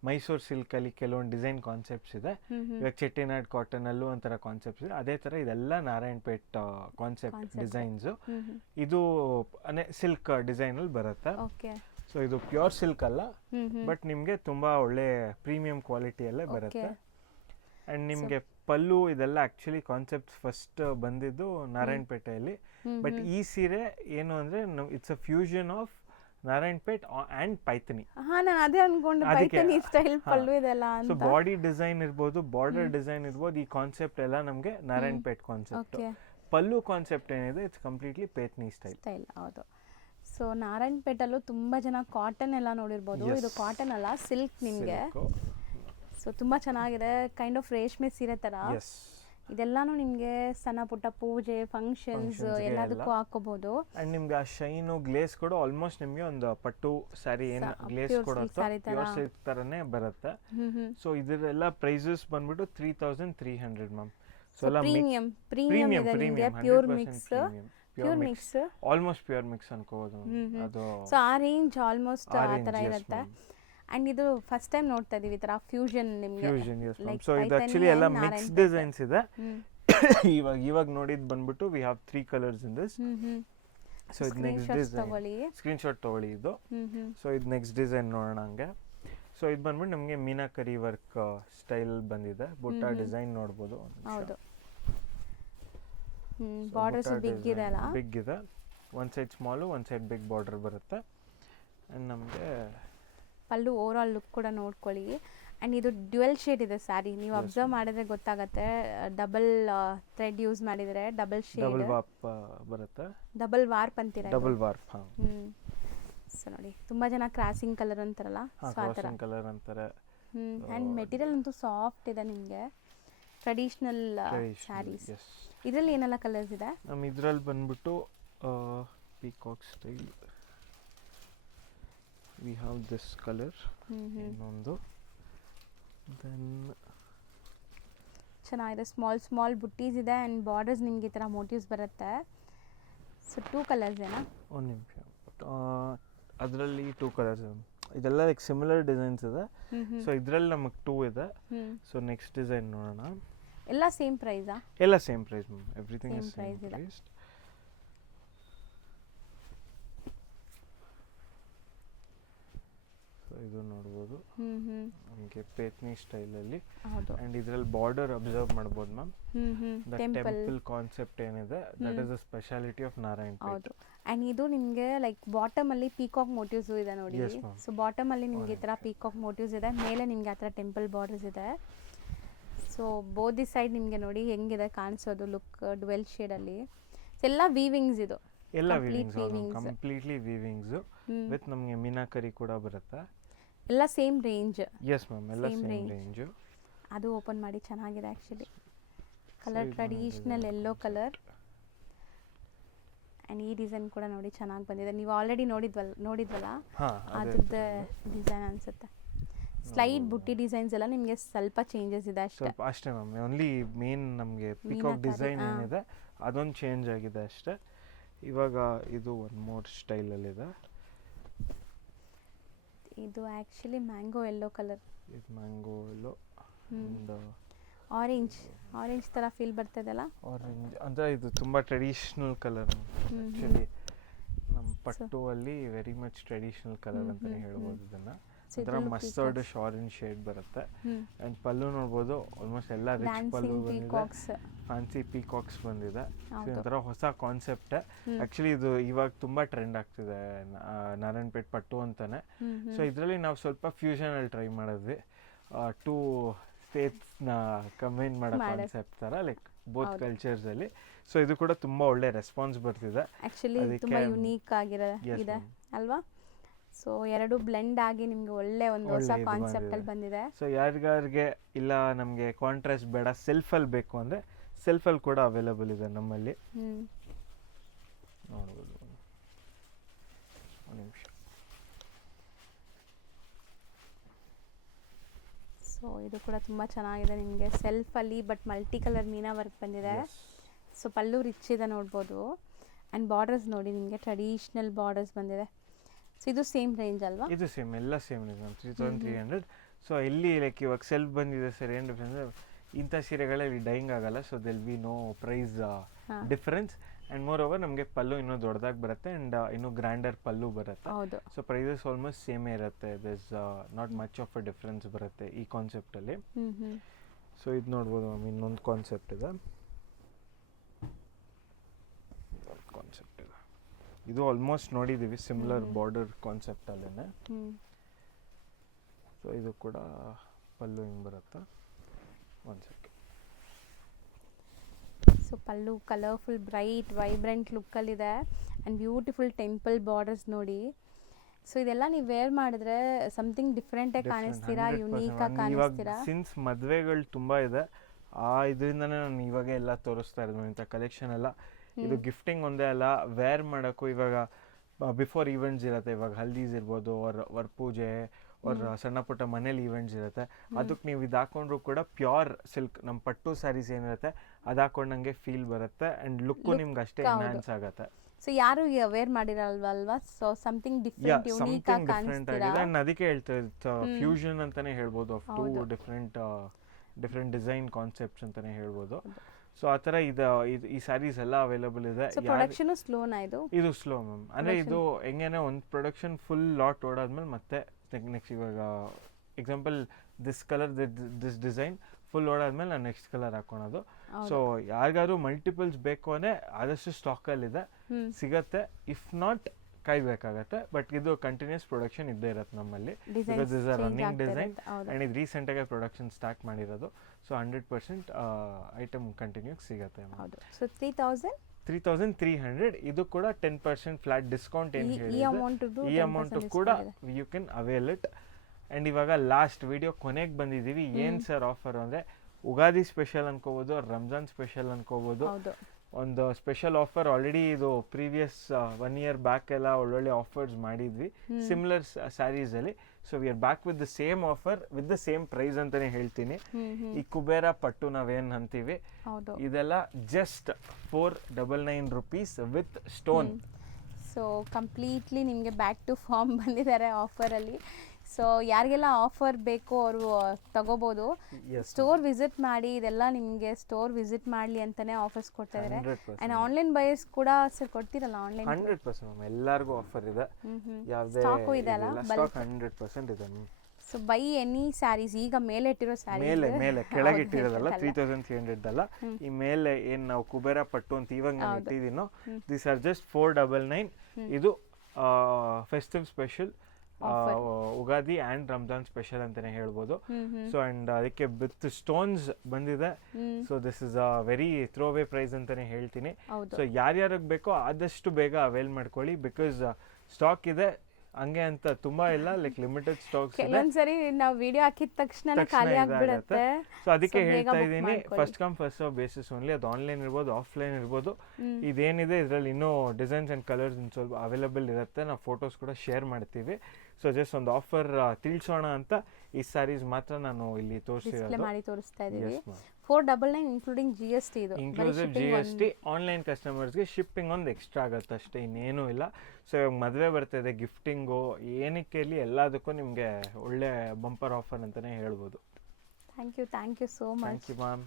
ಮೈಸೂರು ಸಿಲ್ಕಲ್ಲಿ ಕೆಲವೊಂದು ಡಿಸೈನ್ ಕಾನ್ಸೆಪ್ಟ್ಸ್ ಇದೆ, ಇವಾಗ ಚೆಟ್ಟಿನಾಡ್ ಕಾಟನಲ್ಲೂ ಒಂಥರ ಕಾನ್ಸೆಪ್ಟ್ಸ್ ಇದೆ. ಅದೇ ಥರ ಇದೆಲ್ಲ ನಾರಾಯಣಪೇಟ್ ಕಾನ್ಸೆಪ್ಟ್ ಡಿಸೈನ್ಸು. ಇದು ಸಿಲ್ಕ್ ಡಿಸೈನಲ್ಲಿ ಬರುತ್ತೆ. ಸೊ ಇದು ಪ್ಯೂರ್ ಸಿಲ್ಕ್ ಅಲ್ಲ, ಬಟ್ ನಿಮಗೆ ತುಂಬ ಒಳ್ಳೆ ಪ್ರೀಮಿಯಂ ಕ್ವಾಲಿಟಿಯಲ್ಲೇ ಬರುತ್ತೆ. ಆ್ಯಂಡ್ ನಿಮಗೆ ಪಲ್ಲು ಇದೆಲ್ಲ ಆ್ಯಕ್ಚುಲಿ ಕಾನ್ಸೆಪ್ಟ್ಸ್ ಫಸ್ಟ್ ಬಂದಿದ್ದು ನಾರಾಯಣಪೇಟೆಯಲ್ಲಿ. ಬಟ್ ಈ ಸೀರೆ ಏನು ಅಂದರೆ it's a fusion of Narayanpet and Paithani. ನಾನು ಅದೇ ಅನ್ಕೊಂಡೆ, ಪೈಥನಿ ಸ್ಟೈಲ್ ಪಲ್ಲು ಇದೆಲ್ಲ ಅಂತ. ಸೊ ಬಾಡಿ ಡಿಸೈನ್ ಇರ್ಬೋದು, ಬಾರ್ಡರ್ ಡಿಸೈನ್ ಇರ್ಬೋದು, ಈ ಕಾನ್ಸೆಪ್ಟ್ ಎಲ್ಲ ನಮಗೆ ನಾರಾಯಣಪೇಟ್ ಕಾನ್ಸೆಪ್ಟ್. ಪಲ್ಲು ಕಾನ್ಸೆಪ್ಟ್ ಏನಿದೆ ಇಟ್ಸ್ ಕಂಪ್ಲೀಟ್ಲಿ ಪೈಥನಿ ಸ್ಟೈಲ್. ಹೌದು. ಸೊ ನಾರಾಯಣಪೇಟಲ್ಲೂ ತುಂಬ ಜನ ಕಾಟನ್ ಎಲ್ಲ ನೋಡಿರ್ಬೋದು. ಇದು ಕಾಟನ್ ಅಲ್ಲ, ಸಿಲ್ಕ್ ನಿಮಗೆ. ಸೊ ತುಂಬ ಚೆನ್ನಾಗಿದೆ, ಕೈಂಡ್ ಆಫ್ ರೇಷ್ಮೆ ಸೀರೆ ಥರ. ಇದೆಲ್ಲಾನು ನಿಮಗೆ ಸಣ್ಣ ಪುಟ್ಟ ಪೂಜೆ ಫಂಕ್ಷನ್ಸ್ ಎಲ್ಲದಕ್ಕೂ ಹಾಕೋಬಹುದು. ಅಂಡ್ ನಿಮ್ಗೆ ಆ ಶೈನು ಗ್ಲೇಸ್ ಕೂಡ ಆಲ್ಮೋಸ್ಟ್ ನಿಮಗೆ ಒಂದು ಪಟ್ಟು ಸ್ಯಾರಿ ಏನು ಗ್ಲೇಸ್ ಕೊಡುತ್ತೋ ಪ್ಯೂರ್ ಸಿಲ್ಕ್ ತರನೇ ಬರುತ್ತೆ. ಸೊ ಇದೆಲ್ಲ ಪ್ರೈಸಸ್ ಬಂದ್ಬಿಟ್ಟು 3300 ಮ್ಯಾಮ್. ಸೊ ಎಲ್ಲ ಪ್ರೀಮಿಯಂ ಇದೆ, pure mix almost pure mix ಅನ್ಕೋಬಹುದು ಅದು. ಸೊ ಆ ರೇಂಜ್ ಆಲ್ಮೋಸ್ಟ್ ಆ ತರ ಇರುತ್ತೆ. ಅಂಡ್ ಇದು ಫಸ್ಟ್ ಟೈಮ್ ನೋಡ್ತಾ ಇದೀವಿ ಈ ತರ ಫ್ಯೂಷನ್ ನಿಮಗೆ. ಸೊ ಇದು ಆಕ್ಚುಲಿ ಎಲ್ಲ ಮಿಕ್ಸ್ ಡಿಸೈನ್ಸ್ ಇದೆ. ಇವಾಗ ನೋಡಿದ್ ಬಂದ್ಬಿಟ್ಟು we have 3 colours in this. So ಇದು ನೆಕ್ಸ್ಟ್ ಡಿಸೈನ್, ಸ್ಕ್ರೀನ್ ಶಾಟ್ ತಗೊಳ್ಳಿ ಇದು. ಸೊ ಇದು ನೆಕ್ಸ್ಟ್ ಡಿಸೈನ್ ನೋಡೋಣ ಹಂಗೆ. ಸೊ ಇದು ಬಂದ್ಬಿಟ್ಟು ನಮಗೆ ಮೀನಾಕರಿ ವರ್ಕ್ ಸ್ಟೈಲ್ ಬಂದಿದೆ. ಬುಟ್ಟ ಡಿಸೈನ್ ನೋಡ್ಬೋದು. ಹೌದು, ಬಾರ್ಡರ್ಸ್ ಬಿಗ್ ಇದೆ ಅಲ್ಲ? ಬಿಗ್ ಇದೆ, one side small one side big border ಬರುತ್ತೆ. ಅಂಡ್ ನಮಗೆ ಪಲ್ಲು ಓವರ್ ಆಲ್ ಲುಕ್ ಕೂಡ ನೋಡ್ಕೊಳ್ಳಿ. ಆ್ಯಂಡ್ ಇದು ಡ್ಯುಯಲ್ ಶೇಡ್ ಇದೆ ಸ್ಯಾರಿ, ನೀವು ಅಬ್ಸರ್ವ್ ಮಾಡಿದ್ರೆ ಗೊತ್ತಾಗುತ್ತೆ. ಡಬಲ್ ಥ್ರೆಡ್ ಯೂಸ್ ಮಾಡಿದರೆ ಡಬಲ್ ಶೇಡ್, ಡಬಲ್ ವಾರ್ಪ್ ಬರುತ್ತೆ. ಡಬಲ್ ವಾರ್ಪ್ ಅಂತೀರಾ? Double warp. ಸೊ ನೋಡಿ, ತುಂಬ ಜನ ಕ್ರಾಸಿಂಗ್ ಕಲರ್ ಅಂತಾರಲ್ಲ, ಕ್ರಾಸಿಂಗ್ ಕಲರ್ ಅಂತಾರೆ. ಆ್ಯಂಡ್ ಮೆಟೀರಿಯಲ್ ಅಂತೂ ಸಾಫ್ಟ್ ಇದೆ ನಿಮಗೆ, ಟ್ರೆಡಿಷನಲ್ ಸ್ಯಾರೀಸ್. ಇದರಲ್ಲಿ ಏನೆಲ್ಲ ಕಲರ್ಸ್ ಇದೆ? ನಮ್ಮ ಇದರಲ್ಲಿ ಬಂದ್ಬಿಟ್ಟು peacock style, we have this color. ಇನ್ನೊಂದು ದೆನ್ ಚೆನ್ನಾಗಿದೆ, ಸ್ಮಾಲ್ ಬುಟ್ಟೀಸ್ ಇದೆ ಆ್ಯಂಡ್ ಬಾರ್ಡರ್ಸ್ ನಿಮಗೆ ಈ ಥರ ಮೋಟಿವ್ಸ್ ಬರುತ್ತೆ. ಸೊ 2 ಕಲರ್ಸ್ ಏನಾ? ಒಂದು ನಿಮಿಷ, ಅದರಲ್ಲಿ 2 ಕಲರ್ಸ್. ಇದೆಲ್ಲ ಲೈಕ್ ಸಿಮಿಲರ್ ಡಿಸೈನ್ಸ್ ಇದೆ. ಸೊ ಇದರಲ್ಲಿ ನಮಗೆ 2 ಇದೆ. ಸೊ ನೆಕ್ಸ್ಟ್ ಡಿಸೈನ್ ನೋಡೋಣ. ಎಲ್ಲ ಸೇಮ್ ಪ್ರೈಸಾ? ಎಲ್ಲ same price ma'am, everything is same price. ಇದು ನೋಡ್ಬೋದು ನಮಗೆ ಪೇತ್ನಿ ಸ್ಟೈಲಲ್ಲಿ. ಅಂಡ್ ಇದರಲ್ಲಿ ಬಾರ್ಡರ್ ಅಬ್ಸರ್ವ್ ಮಾಡ್ಬೋದು ಮ್ಯಾಮ್. ಟೆಂಪಲ್ ಕಾನ್ಸೆಪ್ಟ್ ಏನಿದೆ that is the speciality of Narayanpet. ಹೌದು. ಅಂಡ್ ಇದು ನಿಮಗೆ ಲೈಕ್ ಬಾಟಮ್ ಅಲ್ಲಿ ಪೀಕಾಕ್ ಮೋಟಿವ್ಸ್ ಇದೆ ನೋಡಿ. ಸೊ ಬಾಟಮ್ ಅಲ್ಲಿ ನಿಮಗೆ ಈ ತರ ಪೀಕಾಕ್ ಮೋಟಿವ್ಸ್ ಇದೆ, ಮೇಲೆ ನಿಮಗೆ ಆ ಥರ ಟೆಂಪಲ್ ಬಾರ್ಡರ್ಸ್ ಇದೆ. ಸೊ ಬೋದಿ ಸೈಡ್ ನಿಮಗೆ ನೋಡಿ ಹೆಂಗಿದೆ ಕಾಣಿಸೋದು ಲುಕ್ ಡ್ವೆಲ್ ಶೇಡ್ ಅಲ್ಲಿ. ಎಲ್ಲ ವೀವಿಂಗ್ಸ್, ಇದು ಎಲ್ಲ ವೀವಿಂಗ್ಸ್, ಕಂಪ್ಲೀಟ್ಲಿ ವೀವಿಂಗ್ಸ್ ವಿತ್ ನಮಗೆ ಮೀನಾಕರಿ ಕೂಡ ಬರುತ್ತೆ. ಎಲ್ಲ ಸೇಮ್ ರೇಂಜ್? ಎಸ್ ಮ್ಯಾಮ್, ಎಲ್ಲ ಸೇಮ್ ರೇಂಜ್. ಅದು ಓಪನ್ ಮಾಡಿ ಚೆನ್ನಾಗಿದೆ actually. Colour traditional yellow colour. And ಈ ಡಿಸೈನ್ ಕೂಡ ನೋಡಿ ಚೆನ್ನಾಗಿ ಬಂದಿದೆ. ನೀವು ಆಲ್ರೆಡಿ ನೋಡಿದ್ವಲ್ಲ ಅದ್ರದ್ದು ಡಿಸೈನ್ ಅನಿಸುತ್ತೆ. ಸ್ಲೈಡ್ ಬುಟ್ಟಿ ಡಿಸೈನ್ಸ್ ಎಲ್ಲ ನಿಮಗೆ ಸ್ವಲ್ಪ ಚೇಂಜಸ್ ಇದೆ ಅಷ್ಟೇ ಮ್ಯಾಮ್. ಓನ್ಲಿ ಮೇನ್ ನಮಗೆ ಪಿಕಾಕ್ ಡಿಸೈನ್ ಏನಿದೆ ಅದೊಂದು ಚೇಂಜ್ ಆಗಿದೆ ಅಷ್ಟೇ. ಇವಾಗ ಇದು ಒಂದು ಮೋರ್ ಸ್ಟೈಲಲ್ಲಿದೆ. ಇದು ಆ್ಯಕ್ಚುಲಿ ಮ್ಯಾಂಗೋ ಯೆಲ್ಲೋ ಕಲರ್. ಇದು ಮ್ಯಾಂಗೋ ಯೆಲ್ಲೋ. ಒಂದು ಆರೆಂಜ್ ಥರ ಫೀಲ್ ಬರ್ತದಲ್ಲ. ಆರೆಂಜ್ ಅಂದರೆ ಇದು ತುಂಬ ಟ್ರೆಡಿಷ್ನಲ್ ಕಲರ್ ಆ್ಯಕ್ಚುಲಿ. ನಮ್ಮ ಪಟ್ಟು ಅಲ್ಲಿ ವೆರಿ ಮಚ್ ಟ್ರೆಡಿಷ್ನಲ್ ಕಲರ್ ಅಂತಲೇ ಹೇಳ್ಬೋದು ಇದನ್ನು. ಒಂಥರ ಮಸ್ಟರ್ಡಿಶ್ ಆರೆಂಜ್ ಶೇಡ್ ಬರುತ್ತೆ. ಆ್ಯಂಡ್ ಪಲ್ಲು ನೋಡ್ಬೋದು ಆಲ್ಮೋಸ್ಟ್ ಎಲ್ಲ ರಿಚ್ ಪಲ್ಲು ಬಂದಿದೆ, ಫ್ಯಾನ್ಸಿ ಪೀಕಾಕ್ಸ್ ಬಂದಿದೆ. ಒಂಥರ ಹೊಸ ಕಾನ್ಸೆಪ್ಟ್ ಆ್ಯಕ್ಚುಲಿ. ಇದು ಇವಾಗ ತುಂಬ ಟ್ರೆಂಡ್ ಆಗ್ತಿದೆ ನಾರಾಯಣಪೇಟ್ ಪಟ್ಟು ಅಂತಾನೆ. ಸೊ ಇದರಲ್ಲಿ ನಾವು ಸ್ವಲ್ಪ ಫ್ಯೂಷನಲ್ಲಿ ಟ್ರೈ ಮಾಡಿದ್ವಿ, ಟೂ ಸ್ಟೇಟ್ಸ್ನ ಕಂಬೈನ್ ಮಾಡೋ ಕಾನ್ಸೆಪ್ಟ್ ಥರ, ಲೈಕ್ ಬೋತ್ ಕಲ್ಚರ್ಸಲ್ಲಿ. ಸೊ ಇದು ಕೂಡ ತುಂಬ ಒಳ್ಳೆ ರೆಸ್ಪಾನ್ಸ್ ಬರ್ತಿದೆ ಆ್ಯಕ್ಚುಲಿ, ತುಂಬ ಯುನೀಕ್ ಇದೆ ಅಲ್ವಾ. ಸೊ ಎರಡು ಬ್ಲೆಂಡ್ ಆಗಿ ನಿಮಗೆ ಒಳ್ಳೆ ಒಂದು ಹೊಸ ಕಾನ್ಸೆಪ್ಟ್ ಅಲ್ಲಿ ಬಂದಿದೆ. ಸೊ ಯಾರಿಗಾರಿಗೆ ಇಲ್ಲ ನಮಗೆ ಕಾಂಟ್ರಾಸ್ಟ್ ಬೇಡ, ಸೆಲ್ಫಲ್ಲಿ ಬೇಕು ಅಂದರೆ ಸೆಲ್ಫಲ್ಲಿ ಕೂಡ ಅವೈಲೇಬಲ್ ಇದೆ ನಮ್ಮಲ್ಲಿ. ನೋಡ್ಬೋದು, ಒಂದು ನಿಮಿಷ. ಸೊ ಇದು ಕೂಡ ತುಂಬ ಚೆನ್ನಾಗಿದೆ ನಿಮಗೆ ಸೆಲ್ಫಲ್ಲಿ, but multi colour meena work ಬಂದಿದೆ. ಸೊ ಪಲ್ಲು ರಿಚ್ ಇದೆ ನೋಡ್ಬೋದು. ಆ್ಯಂಡ್ ಬಾರ್ಡರ್ಸ್ ನೋಡಿ, ನಿಮಗೆ ಟ್ರೆಡಿಷ್ನಲ್ ಬಾರ್ಡರ್ಸ್ ಬಂದಿದೆ. ಸೊ ಇದು ಸೇಮ್ ರೇಂಜ್ ಅಲ್ವಾ? ಇದು ಸೇಮ್, ಎಲ್ಲ ಸೇಮ್ ಇದೆ ಮ್ಯಾಮ್, 3300. ಸೊ ಇಲ್ಲಿ ಲೈಕ್ ಇವಾಗ ಸೆಲ್ಫ್ ಬಂದಿದೆ ಸರ್, ಏನು ಡಿಫ್ರೆನ್ಸ್, ಇಂಥ ಸೀರೆಗಳಲ್ಲಿ ಡೈಯಿಂಗ್ ಆಗಲ್ಲ. So there'll be no price difference. And moreover ನಮಗೆ ಪಲ್ಲು ಇನ್ನೂ ದೊಡ್ಡದಾಗಿ ಬರುತ್ತೆ ಆ್ಯಂಡ್ ಇನ್ನೂ ಗ್ರ್ಯಾಂಡರ್ ಪಲ್ಲು ಬರುತ್ತೆ. ಸೊ ಪ್ರೈಸಸ್ ಆಲ್ಮೋಸ್ಟ್ ಸೇಮೇ ಇರುತ್ತೆ. This not much of a difference ಬರುತ್ತೆ ಈ ಕಾನ್ಸೆಪ್ಟಲ್ಲಿ. ಸೊ ಇದು ನೋಡ್ಬೋದು ಮ್ಯಾಮ್, ಇನ್ನೊಂದು ಕಾನ್ಸೆಪ್ಟ್ ಇದೆ. ಇದು ಆಲ್ಮೋಸ್ಟ್ ನೋಡಿದ್ದೀವಿ ಸಿಮಿಲರ್ ಬಾರ್ಡರ್ ಕಾನ್ಸೆಪ್ಟ್ ಅಲ್ಲೇ. ಸೊ ಇದು ಕೂಡ ಪಲ್ಲು ಹಿಂಗೆ ಬರುತ್ತೆ. ಒಂದು ಸೆಕೆಂಡ್. ಸೊ ಪಲ್ಲು ಕಲರ್ಫುಲ್ ಬ್ರೈಟ್ ವೈಬ್ರೆಂಟ್ ಲುಕ್ಕಲ್ಲಿದೆ ಆ್ಯಂಡ್ ಬ್ಯೂಟಿಫುಲ್ ಟೆಂಪಲ್ ಬಾರ್ಡರ್ಸ್ ನೋಡಿ. ಸೊ ಇದೆಲ್ಲ ನೀವು ವೇರ್ ಮಾಡಿದ್ರೆ ಸಮಥಿಂಗ್ ಡಿಫ್ರೆಂಟಾಗಿ ಕಾಣಿಸ್ತೀರಾ, ಯುನೀಕಾಗಿ ಕಾಣಿಸ್ತೀರಾ. ಸಿನ್ಸ್ ಮದುವೆಗಳು ತುಂಬ ಇದೆ, ಇದರಿಂದನೇ ನಾನು ಇವಾಗ ಎಲ್ಲ ತೋರಿಸ್ತಾ ಇರೋದು ಇಂಥ ಕಲೆಕ್ಷನ್ ಎಲ್ಲ. ಇದು ಗಿಫ್ಟಿಂಗ್ ಒಂದೇ ಅಲ್ಲ, ವೇರ್ ಮಾಡೋಕ್ಕೂ ಇವಾಗ ಬಿಫೋರ್ ಈವೆಂಟ್ಸ್ ಇರುತ್ತೆ. ಇವಾಗ ಹಲ್ದೀಸ್ ಇರ್ಬೋದು, ಅವ್ರ ಪೂಜೆ, ಅವ್ರ ಸಣ್ಣ ಪುಟ್ಟ ಮನೇಲಿ ಈವೆಂಟ್ಸ್ ಇರುತ್ತೆ, ಅದಕ್ಕೆ ನೀವು ಇದು ಹಾಕೊಂಡ್ರು ಕೂಡ ಪ್ಯೂರ್ ಸಿಲ್ಕ್ ನಮ್ಮ ಪಟ್ಟು ಸ್ಯಾರೀಸ್ ಏನಿರುತ್ತೆ ಅದು ಹಾಕೊಂಡಂಗೆ ಫೀಲ್ ಬರುತ್ತೆ ಆ್ಯಂಡ್ ಲುಕ್ಕು ನಿಮ್ಗೆ ಅಷ್ಟೇ ಎನ್ಹಾನ್ಸ್ ಆಗುತ್ತೆ. ಸೊ ಯಾರು ವೇರ್ ಮಾಡಿರಲ್ವಲ್ವಾ, ಸೊ ಸಮಥಿಂಗ್ ಡಿಫ್ರೆಂಟ್ ಯುನೀಕ್ ಆಗಿ ಕಾಣಿಸ್ತೀರಾ. ನಾನು ಅದಕ್ಕೆ ಹೇಳ್ತಾ ಇತ್ತು, ಫ್ಯೂಷನ್ ಅಂತಾನೆ ಹೇಳ್ಬೋದು of two different design concepts ಅಂತಾನೆ ಹೇಳ್ಬೋದು. ಸೊ ಆ ಥರ ಈ ಸ್ಯಾರೀಸ್ ಎಲ್ಲ ಅವೈಲೇಬಲ್ ಇದೆ. ಪ್ರೊಡಕ್ಷನ್ ಸ್ಲೋನಾ ಇದು ಸ್ಲೋ ಮ್ಯಾಮ್. ಅಂದರೆ ಇದು ಹೆಂಗೇನೆ ಒಂದು ಪ್ರೊಡಕ್ಷನ್ ಫುಲ್ ಲಾಟ್ ಓಡಾದ್ಮೇಲೆ ಮತ್ತೆ ನೆಕ್ಸ್ಟ್ ಇವಾಗ example this colour this design full ಓಡಾದ್ಮೇಲೆ ನಾನು ನೆಕ್ಸ್ಟ್ ಕಲರ್ ಹಾಕೊಳೋದು. ಸೊ ಯಾರಿಗಾದ್ರು ಮಲ್ಟಿಪಲ್ಸ್ ಬೇಕು ಅಂದರೆ ಆದಷ್ಟು ಸ್ಟಾಕಲ್ಲಿದೆ, ಸಿಗತ್ತೆ. ಇಫ್ ನಾಟ್ ಕಾಯ್ಬೇಕಾಗತ್ತೆ, ಬಟ್ ಇದು ಕಂಟಿನ್ಯೂಸ್ ಪ್ರೊಡಕ್ಷನ್ ಇದ್ದೇ ಇರುತ್ತೆ ನಮ್ಮಲ್ಲಿ. Because this are running design and ಇದು ರೀಸೆಂಟಾಗಿ ಪ್ರೊಡಕ್ಷನ್ ಸ್ಟಾರ್ಟ್ ಮಾಡಿರೋದು. ಸೊ 100% ಐಟಮ್ ಕಂಟಿನ್ಯೂ ಸಿಗುತ್ತೆ. ಸೊ 3300. ಇದು ಕೂಡ 10% ಫ್ಲಾಟ್ ಡಿಸ್ಕೌಂಟ್ ಏನು ಹೇಳಿದೆ, ಈ ಅಮೌಂಟು ಕೂಡ you can avail it. And ಇವಾಗ ಲಾಸ್ಟ್ ವಿಡಿಯೋ ಕೊನೆಗೆ ಬಂದಿದ್ದೀವಿ. ಏನು ಸರ್ ಆಫರ್ ಅಂದರೆ ಉಗಾದಿ ಸ್ಪೆಷಲ್ ಅನ್ಕೋಬೋದು, ರಂಜಾನ್ ಸ್ಪೆಷಲ್ ಅನ್ಕೋಬೋದು. ಒಂದು ಸ್ಪೆಷಲ್ ಆಫರ್ ಆಲ್ರೆಡಿ ಇದು ಪ್ರೀವಿಯಸ್ 1 year ಬ್ಯಾಕ್ ಎಲ್ಲ ಒಳ್ಳೊಳ್ಳೆ ಆಫರ್ಸ್ ಮಾಡಿದ್ವಿ ಸಿಮಿಲರ್ ಸ್ಯಾರೀಸಲ್ಲಿ. So we are back with the same offer with the same price ಅಂತಾನೆ ಹೇಳ್ತೀನಿ. ಈ ಕುಬೇರ ಪಟ್ಟು ನಾವೇನು ಅಂತೀವಿ ಇದೆಲ್ಲ just 499 rupees with stone. So completely ನಿಮಗೆ ಬ್ಯಾಕ್ ಟು ಫಾರ್ಮ್ ಬಂದಿದ್ದಾರೆ ಆಫರಲ್ಲಿ. ಸೊ ಯಾರಿಗೆಲ್ಲ ಆಫರ್ ಬೇಕೋ ಅವರು ತಗೋಬೋದು. ಸ್ಟೋರ್ ವಿಸಿಟ್ ಮಾಡಿ, ಇದೆಲ್ಲ ನಿಮಗೆ ಸ್ಟೋರ್ ವಿಸಿಟ್ ಮಾಡಲಿ ಅಂತಾನೆ ಆಫರ್ಸ್ ಕೊಡ್ತಾ ಇದ್ದಾರೆ. ಆ್ಯಂಡ್ ಆನ್ಲೈನ್ ಬಯರ್ಸ್ ಕೂಡ ಸರ್ ಕೊಡ್ತೀರಲ್ಲ ಆನ್ಲೈನ್? 100% ಎಲ್ಲರಿಗೂ ಆಫರ್ ಇದೆ. ಯಾವುದೇ ಸ್ಟಾಕು ಇದೆ ಅಲ್ಲ, ಸ್ಟಾಕ್ 100% ಇದೆ. ಸೊ ಬೈ ಎನಿ ಸ್ಯಾರೀಸ್, ಈಗ ಮೇಲೆ ಇಟ್ಟಿರೋ ಸ್ಯಾರಿ ಮೇಲೆ ಕೆಳಗೆ ಇಟ್ಟಿರೋದಲ್ಲ 3300 ಅಲ್ಲ, ಈ ಮೇಲೆ ಏನು ನಾವು ಕುಬೇರ ಪಟ್ಟು ಅಂತ ಇವಾಗ ನಾನು ಇಟ್ಟಿದ್ದೀನೋ ದಿಸ್ ಆರ್ ಜಸ್ಟ್ 499. ಇದು festive special, Ugadi and Ramzan special ಅಂತಾನೆ ಹೇಳ್ಬೋದು. ಸೊ ಆ್ಯಂಡ್ ಅದಕ್ಕೆ ವಿತ್ ಸ್ಟೋನ್ಸ್ ಬಂದಿದೆ. So this is a very throw away price ಅಂತಾನೆ ಹೇಳ್ತೀನಿ. ಸೊ ಯಾರ್ಯಾರಿಗೆ ಬೇಕೋ ಆದಷ್ಟು ಬೇಗ ಅವೈಲ್ ಮಾಡ್ಕೊಳ್ಳಿ, ಬಿಕಾಸ್ ಸ್ಟಾಕ್ ಇದೆ. ಹಂಗೆ ಅಂತ ತುಂಬಾ ಇಲ್ಲ, ಲೈಕ್ ಲಿಮಿಟೆಡ್ ಸ್ಟಾಕ್ಸ್ ಇದೆ. ಕೆಲವೊಂದ್ಸರಿ ನಾವು ವಿಡಿಯೋ ಹಾಕಿದ ತಕ್ಷಣ ಖಾಲಿ ಆಗ್ಬಿಡುತ್ತೆ. ಸೊ ಅದಕ್ಕೆ ಹೇಳ್ತಾ ಇದ್ದೀನಿ, first come first serve basis only. ಅದು ಆನ್ಲೈನ್ ಇರ್ಬೋದು, ಆಫ್ಲೈನ್ ಇರ್ಬೋದು. ಇದೇನಿದೆ ಇದರಲ್ಲಿ ಇನ್ನೂ ಡಿಸೈನ್ಸ್ ಆ್ಯಂಡ್ ಕಲರ್ಸ್ ಸ್ವಲ್ಪ ಅವೈಲೇಬಲ್ ಇರುತ್ತೆ. ನಾವು ಫೋಟೋಸ್ ಕೂಡ ಶೇರ್ ಮಾಡ್ತೀವಿ. ಸೊ ಜಸ್ಟ್ ಒಂದು ಆಫರ್ ತಿಳಿಸೋಣ ಅಂತ ಈ ಸ್ಯಾರೀಸ್ ಮಾತ್ರ ನಾನು ಇಲ್ಲಿ ತೋರಿಸ್ತಾ ಇದ್ದೀವಿ. 499 ಇನ್ಕ್ಲೂಡಿಂಗ್ GST. ಇದು ಇನ್ಕ್ಲೂಸಿವ್ GST. ಆನ್ಲೈನ್ ಕಸ್ಟಮರ್ಸ್ಗೆ ಶಿಪ್ಪಿಂಗ್ ಒಂದು ಎಕ್ಸ್ಟ್ರಾ ಆಗುತ್ತೆ ಅಷ್ಟೇ, ಇನ್ನೇನೂ ಇಲ್ಲ. ಸೊ ಇವಾಗ ಮದುವೆ ಬರ್ತಾಯಿದೆ, ಗಿಫ್ಟಿಂಗು ಏನಕ್ಕೆ ಇಲ್ಲಿ ಎಲ್ಲದಕ್ಕೂ ನಿಮಗೆ ಒಳ್ಳೆ ಬಂಪರ್ ಆಫರ್ ಅಂತಲೇ ಹೇಳ್ಬೋದು. Thank you so much. Thank you ma'am.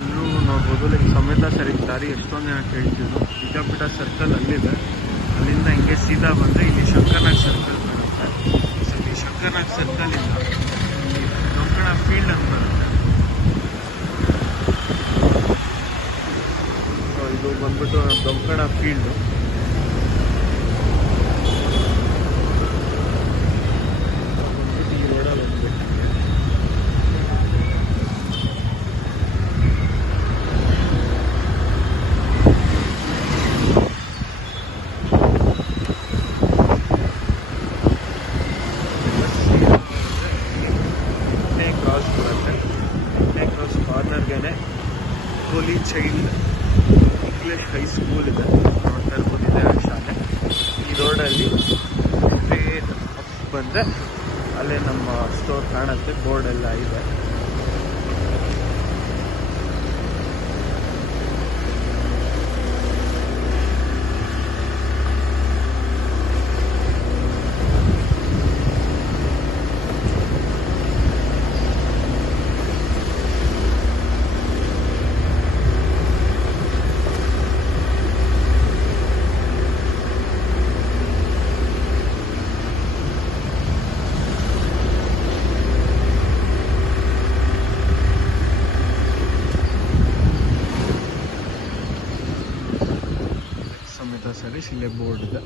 ಎಲ್ಲರೂ ನೋಡ್ಬೋದು ಲೈಕ್ ಸಮೇತ ಸರಿ ದಾರಿ ಎಷ್ಟೊಂದು ಜನ ಕೇಳ್ತಿದ್ರು. ವಿದ್ಯಾಪೀಠ ಸರ್ಕಲ್ ಅಲ್ಲಿದೆ, ಅಲ್ಲಿಂದ ಹಿಂಗೆ ಸೀದಾ ಬಂದರೆ ಇಲ್ಲಿ ಶಂಕರ್ನಾಗ್ ಸರ್ಕಲ್ ಬರುತ್ತೆ. ಸೊ ಈ ಶಂಕರ್ನಾಗ್ ಸರ್ಕಲಿಂದ ದೊಂಕಣ ಫೀಲ್ಡ್ ಅಂತ ಬರುತ್ತೆ. ಸೊ ಇದು ಬಂದ್ಬಿಟ್ಟು ದೊಂಕಣ ಫೀಲ್ಡು. ಬಂದ್ಬಿಟ್ಟು ಈ ರೋಡಲ್ಲಿ ಹೋಗ್ಬೇಕು. ಕ್ರಾಸ್ ಬರುತ್ತೆ. ಕ್ರಾಸ್ ಕಾರ್ನರ್ಗೆ ಹೋಲಿ ಚೈಲ್ಡ್ ಇಂಗ್ಲಿಷ್ ಹೈಸ್ಕೂಲ್ ಇದೆ, ನೋಡ್ತಾ ಇರ್ಬೋದು ಇದೆ ಆ ಶಾಲೆ. ಈ ರೋಡಲ್ಲಿ ಸ್ಟ್ರೇಟ್ ಅಪ್ ಬಂದರೆ ಅಲ್ಲೇ ನಮ್ಮ ಸ್ಟೋರ್ ಕಾಣುತ್ತೆ, ಬೋರ್ಡ್ ಎಲ್ಲ ಇದೆ. ಸಮೇತ ಸರಿ ಇಲ್ಲೇ ಬೋರ್ಡ್ ಇದೆ.